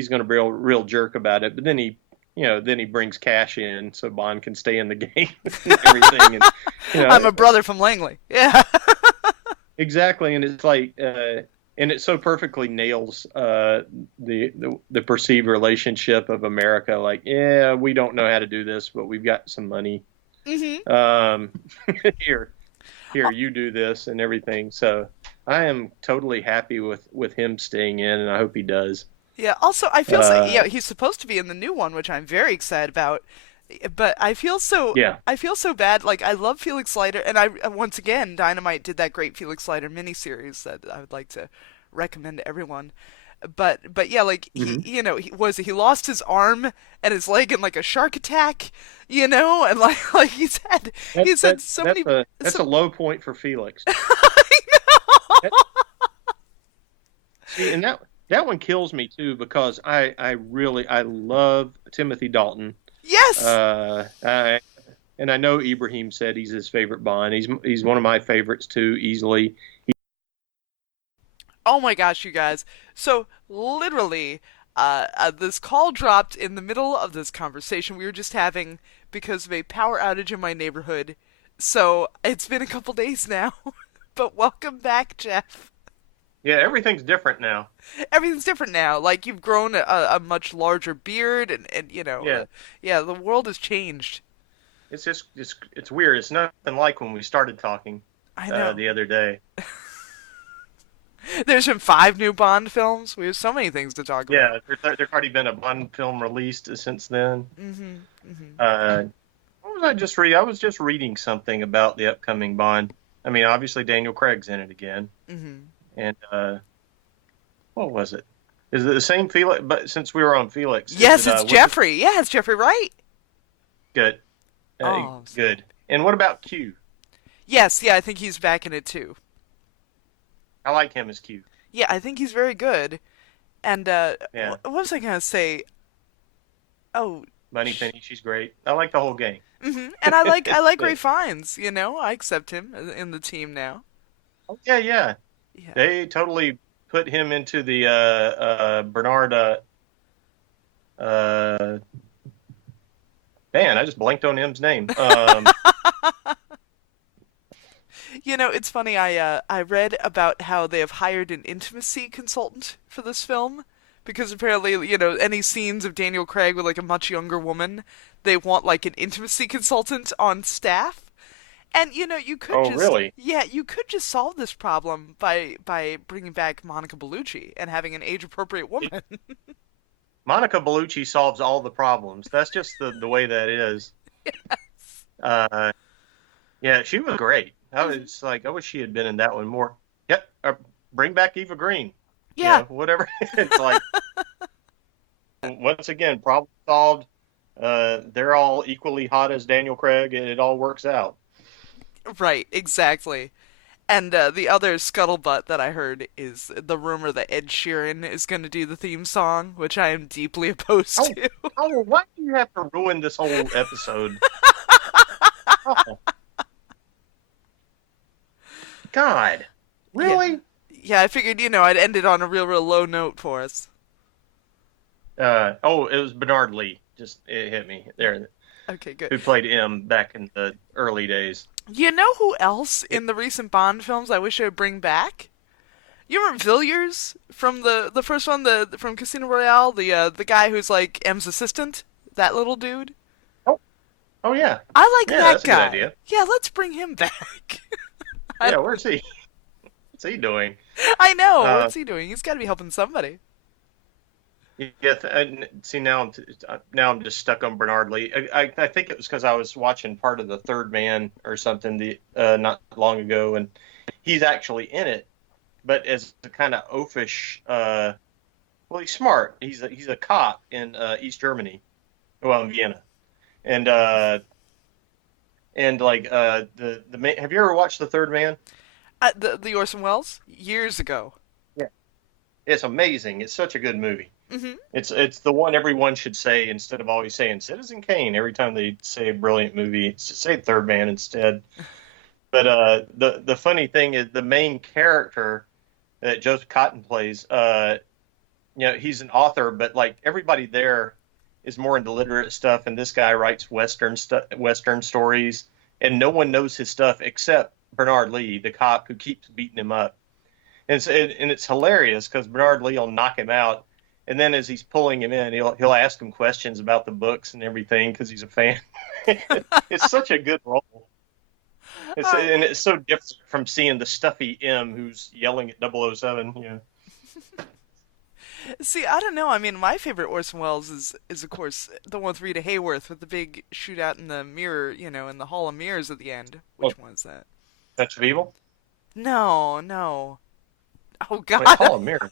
going to be a real jerk about it, but then he brings cash in so Bond can stay in the game and everything, and you know I'm a brother from Langley. Yeah. exactly, and it's like. And it so perfectly nails the perceived relationship of America. Like, yeah, we don't know how to do this, but we've got some money. hmm Um, here, you do this and everything. So I am totally happy with him staying in, and I hope he does. Yeah. Also, I feel so. Uh, Yeah, he's supposed to be in the new one, which I'm very excited about. But yeah, I feel so bad. Like I love Felix Leiter, and I once again Dynamite did that great Felix Leiter miniseries that I would like to recommend to everyone. But yeah, like hmm he lost his arm and his leg in like a shark attack, and like that he's had that so that's many a so low point for Felix. I That, know. see, and that one kills me too because I love Timothy Dalton. Yes. Uh, I, and I know Ibrahim said he's his favorite Bond. He's one of my favorites too, easily. Oh my gosh, you guys. So literally, this call dropped in the middle of this conversation we were just having because of a power outage in my neighborhood. So it's been a couple days now. But welcome back, Jeff. Yeah, everything's different now. Everything's different now. Like you've grown a much larger beard, and Yeah, yeah, the world has changed. it's weird. It's nothing like when we started talking I know. the other day. There's been 5 new Bond films. We have so many things to talk about. Yeah, there's already been a Bond film released since then. hmm hmm Uh, what was I just reading? I was just reading something about the upcoming Bond. I mean, obviously Daniel Craig's in it again, hmm and what was it? Is it the same Felix? But since we were on Felix, is Yes, it it's what's it? Jeffrey. Yeah, it's Jeffrey Wright. Good, Oh, I'm so good. happy. And what about Q? Yes, yeah, I think he's back in it too. I like him as Q. Yeah, I think he's very good. And Yeah, what was I gonna say? Oh, Money Penny, she's great. I like the whole gang. and I like Ray But, Fiennes. I accept him in the team now. oh, yeah, yeah. Yeah. They totally put him into the Bernard. Uh, Man, I just blanked on him's name. You know, it's funny. I read about how they have hired an intimacy consultant for this film because apparently, you know, any scenes of Daniel Craig with like a much younger woman, they want like an intimacy consultant on staff. And you know, you could Oh, just really? yeah, you could just solve this problem by bringing back Monica Bellucci and having an age appropriate woman. Monica Bellucci solves all the problems. That's just the way that is. Uh, yeah, she was great. I was like, I wish she had been in that one more. Yep, bring back Eva Green. Yeah, Whatever. It's like once again, problem solved. They're all equally hot as Daniel Craig, and it all works out. right, exactly. And the other scuttlebutt that I heard is the rumor that Ed Sheeran is going to do the theme song, which I am deeply opposed Oh, to. oh, why do you have to ruin this whole episode? Oh, God, Yeah, really? yeah. I figured, you know, I'd end it on a real low note for us. Oh, it was Bernard Lee. Just it hit me there, Okay, good. who played M back in the early days. You know who else It, in the recent Bond films I wish I would bring back? You remember Villiers from the first one, the from Casino Royale, the guy who's like M's assistant, that little dude. oh, oh yeah, I like yeah, that that's a good guy. idea. Yeah, let's bring him back. I Yeah, don't, where's he? What's he doing? I know. Uh, What's he doing? He's got to be helping somebody. yeah, and see now I'm just stuck on Bernard Lee. I think it was because I was watching part of the Third Man or something not long ago, and he's actually in it, but as a kind of oafish. Well, he's smart. He's a cop in East Germany, well in Vienna, and like the man, have you ever watched the Third Man? The Orson Welles years ago. Yeah, it's amazing. It's such a good movie. Hmm. It's the one everyone should say instead of always saying Citizen Kane every time they say a brilliant movie. Say Third Man instead. But the funny thing is the main character that Joseph Cotton plays. He's an author, but like everybody there is more into literate stuff, and this guy writes Western stories, and no one knows his stuff except Bernard Lee, the cop who keeps beating him up. And it's hilarious because Bernard Lee will knock him out, and then as he's pulling him in, he'll ask him questions about the books and everything because he's a fan. It's such a good role. Uh, And it's so different from seeing the stuffy M who's yelling at 007. See, I don't know. I mean, my favorite Orson Welles is of course the one with Rita Hayworth with the big shootout in the mirror, you know, in the Hall of Mirrors at the end. Oh, Which one is that? Touch of Evil. No, no. Oh Wait, God. Hall of Mirrors.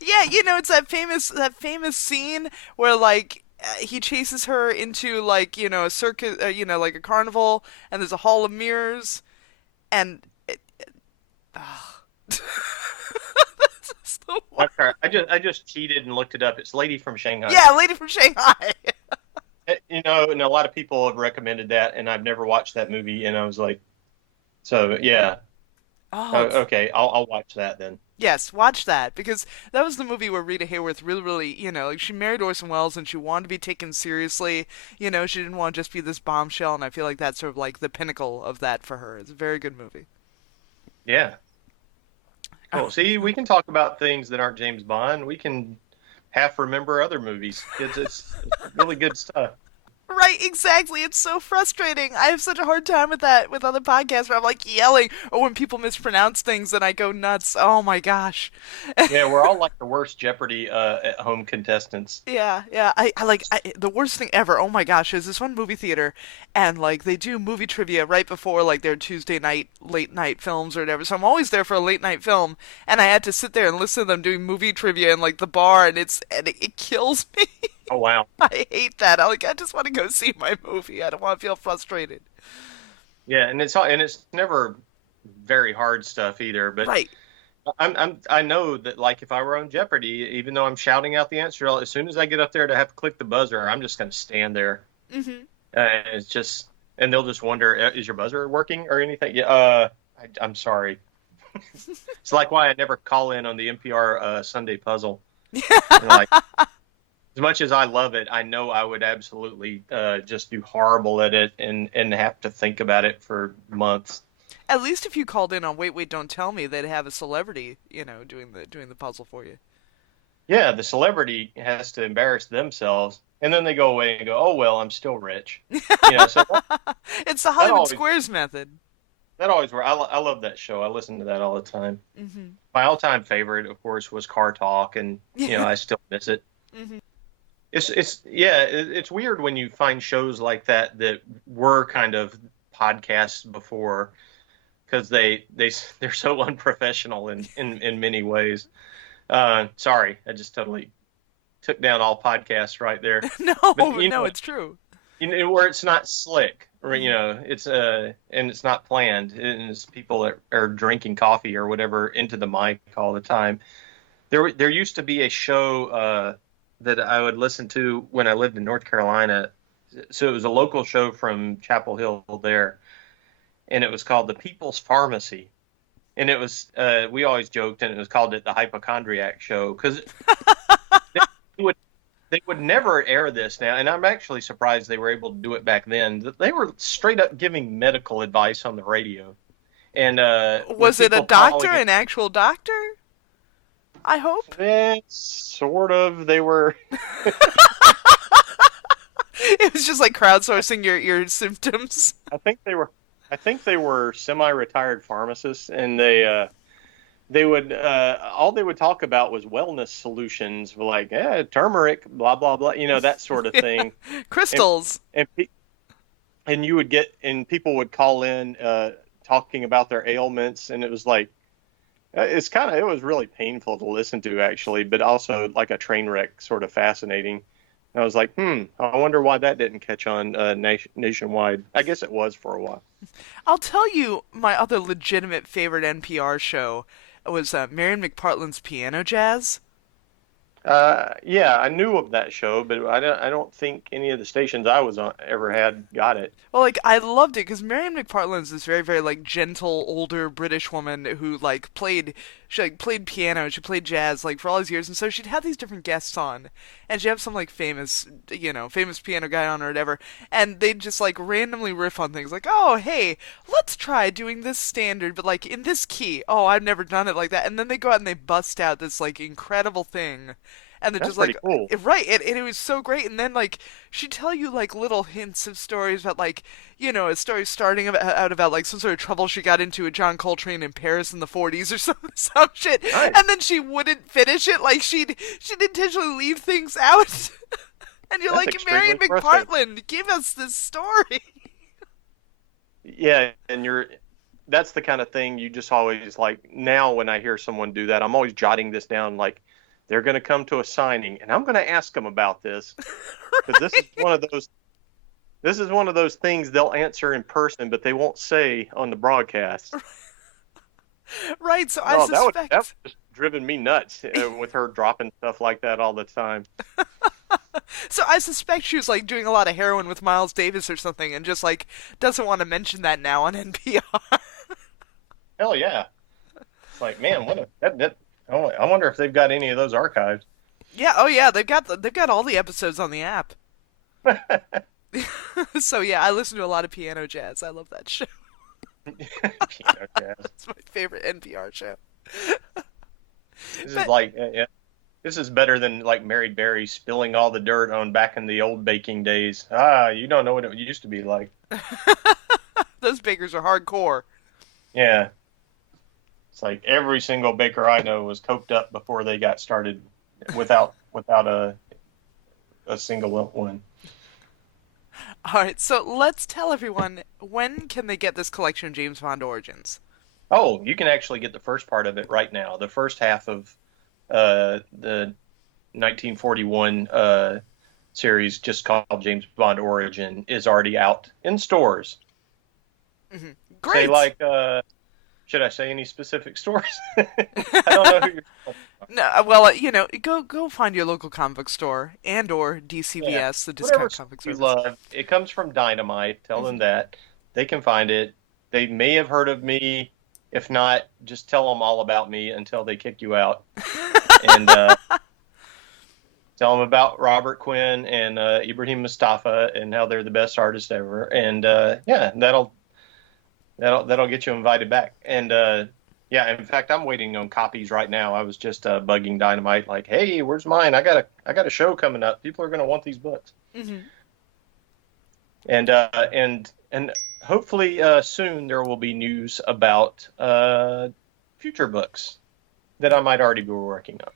Yeah, you know, it's that famous scene where like he chases her into like, you know, a circus, you know, like a carnival, and there's a Hall of Mirrors, and ah. This is the I'm worst. sorry. I just cheated and looked it up. It's Lady from Shanghai. Yeah, Lady from Shanghai. And a lot of people have recommended that, and I've never watched that movie. And I was like, so yeah, Oh, okay, I'll watch that then. yes, watch that because that was the movie where Rita Hayworth really, you know, like she married Orson Welles and she wanted to be taken seriously. You know, she didn't want to just be this bombshell, and I feel like that's sort of like the pinnacle of that for her. It's a very good movie. Yeah, cool. Oh, See, we can talk about things that aren't James Bond. We can half remember other movies. It's really good stuff. right, exactly. It's so frustrating. I have such a hard time with that with other podcasts where I'm like yelling, or when people mispronounce things and I go nuts. Oh my gosh. Yeah, we're all like the worst Jeopardy at home contestants. Yeah, yeah. The worst thing ever. Oh my gosh, is this one movie theater, and like they do movie trivia right before like their Tuesday night late night films or whatever. So I'm always there for a late night film, and I had to sit there and listen to them doing movie trivia in like the bar, and it kills me. Oh wow. I hate that. I just want to go see my movie. I don't want to feel frustrated. Yeah, and it's never very hard stuff either. But Right. I know that like if I were on Jeopardy, even though I'm shouting out the answer, as soon as I get up there to have to click the buzzer, I'm just going to stand there. Hmm. It's just, and they'll just wonder, is your buzzer working or anything? Yeah, I'm sorry. It's like why I never call in on the NPR Sunday Puzzle. You know, like as much as I love it, I know I would absolutely just do horrible at it and have to think about it for months. At least if you called in on Wait Wait Don't Tell Me, they'd have a celebrity, doing the puzzle for you. Yeah, the celebrity has to embarrass themselves, and then they go away and go, "Oh well, I'm still rich." So It's the that Hollywood always Squares method. works. I love that show. I listen to that all the time. Hmm. My all-time favorite, of course, was Car Talk, and Yeah. I still miss it. Hmm. It's weird when you find shows like that were kind of podcasts before because they're so unprofessional in many ways. Sorry, I just totally took down all podcasts right there. No, But no, it's true. where it's not slick, or Hmm. it's and it's not planned, and it's people that are drinking coffee or whatever into the mic all the time. There used to be a show that I would listen to when I lived in North Carolina. So it was a local show from Chapel Hill there, and it was called The People's Pharmacy. And it was we always joked, and it was called the Hypochondriac Show because they would they would never air this now, and I'm actually surprised they were able to do it back then. They were straight up giving medical advice on the radio, and with Was it a people doctor, calling it, an actual doctor? I hope. sort of they were. It was just like crowdsourcing your symptoms. I think they were. I think they were semi-retired pharmacists, and they would all they would talk about was wellness solutions, like turmeric, blah blah blah, that sort of Yeah. thing. And Crystals. and pe- and you would get and people would call in talking about their ailments, and it was like it was really painful to listen to actually, but also like a train wreck, sort of fascinating. And I was like, I wonder why that didn't catch on nationwide. I guess it was for a while. I'll tell you my other legitimate favorite NPR show was Marion McPartland's Piano Jazz. Yeah, I knew of that show, but I don't think any of the stations I was on ever had got it. Well, like I loved it because Marion McPartland's this very, very like gentle older British woman who like played piano, she played jazz like for all these years, and so she'd have these different guests on, and she'd have some like famous piano guy on or whatever, and they'd just like randomly riff on things like, oh hey, let's try doing this standard, but like in this key. Oh, I've never done it like that, and then they go out and they bust out this like incredible thing and they're That's just pretty like cool. right it was so great and then like she'd tell you like little hints of stories about like a story starting out about like some sort of trouble she got into with John Coltrane in Paris in the 40s or some shit Nice. and then she wouldn't finish it like she'd intentionally leave things out and you're That's like Mary extremely frustrating. McPartland give us this story. Yeah, and that's the kind of thing you just always like. Now, when I hear someone do that, I'm always jotting this down. Like they're going to come to a signing, and I'm going to ask them about this because this is one of those. This is one of those things they'll answer in person, but they won't say on the broadcast. Right, so I No, that would suspect just driven me nuts with her dropping stuff like that all the time. she was like doing a lot of heroin with Miles Davis or something and just like doesn't want to mention that now on NPR. Hell yeah! It's like, man, I wonder if they've got any of those archived. Yeah, oh yeah, they've got all the episodes on the app. So yeah, I listen to a lot of piano jazz. I love that show. Piano jazz. It's my favorite NPR show. This is But like this is better than like Mary Berry spilling all the dirt on back in the old baking days. You don't know what it used to be like. those bakers are hardcore. Yeah, it's like every single baker I know was coked up before they got started, without a single one. All right, so let's tell everyone when can they get this collection of James Bond Origins? Oh, you can actually get the first part of it right now. The first half of the 1941 series, just called James Bond Origin, is already out in stores. Hmm. Say Great. like, should I say any specific stores? I don't know who you're. No, well, go find your local comic book store and or Yeah, DCVS, the whatever discount store comic you service. love. It comes from Dynamite. Tell them Hmm. that they can find it. They may have heard of me. If not, just tell them all about me until they kick you out. And Tell them about Robert Quinn and Ibrahim Moustafa and how they're the best artists ever. And yeah, that'll get you invited back. And yeah, in fact, I'm waiting on copies right now. I was just bugging Dynamite, like, hey, where's mine? I got a show coming up. People are going to want these books. Mm-hmm. And hopefully soon there will be news about future books that I might already be working on.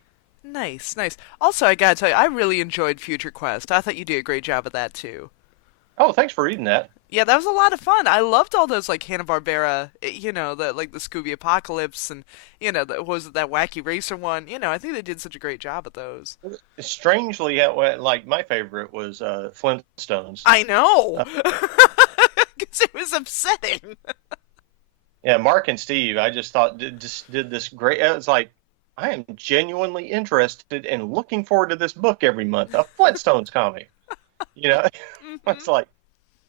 Nice, nice. Also, I gotta tell you, I really enjoyed Future Quest. I thought you did a great job of that too. Oh, thanks for reading that. Yeah, that was a lot of fun. I loved all those like Hanna-Barbera, the like the Scooby Apocalypse and what was it, that Wacky Racer one? I think they did such a great job at those. Strangely, like my favorite was Flintstones. I know, because it was upsetting. Yeah, Mark and Steve, I just thought just did this great. It was like I am genuinely interested and looking forward to this book every month, a Flintstones comic. It's like,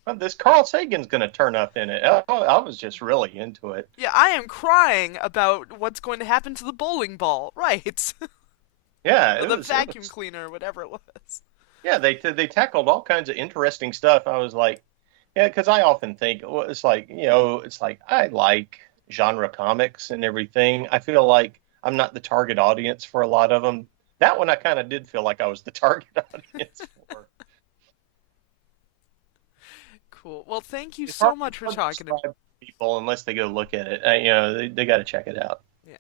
well, this Carl Sagan's going to turn up in it. I was just really into it. Yeah, I am crying about what's going to happen to the bowling ball. Right. Yeah, or the vacuum cleaner, or whatever it was. Yeah, they tackled all kinds of interesting stuff. I was like, yeah, because I often think, well, it's like, I like genre comics and everything. I feel like I'm not the target audience for a lot of them. That one I kind of did feel like I was the target audience for. Cool. Well, thank you so much for talking to me. People, unless they go look at it, they got to check it out. Yeah.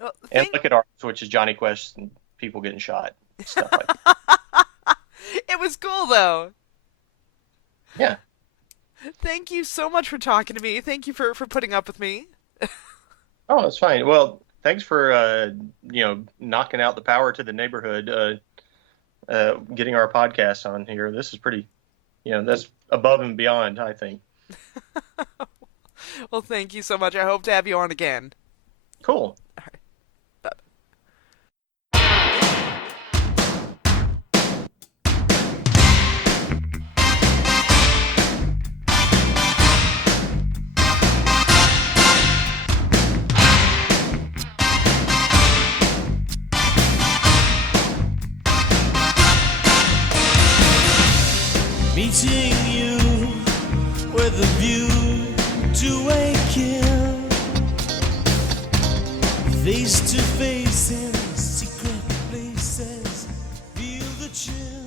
Well, and look at ours, which is Johnny Quest and people getting shot, stuff like that. It was cool though. Yeah. Thank you so much for talking to me. Thank you for putting up with me. Oh, that's fine. Well, thanks for knocking out the power to the neighborhood, getting our podcast on here. This is pretty, that's above and beyond, I think. Well, thank you so much. I hope to have you on again. Cool. All right. Bye. Meeting you with a view to a kill, face to face in secret places, feel the chill.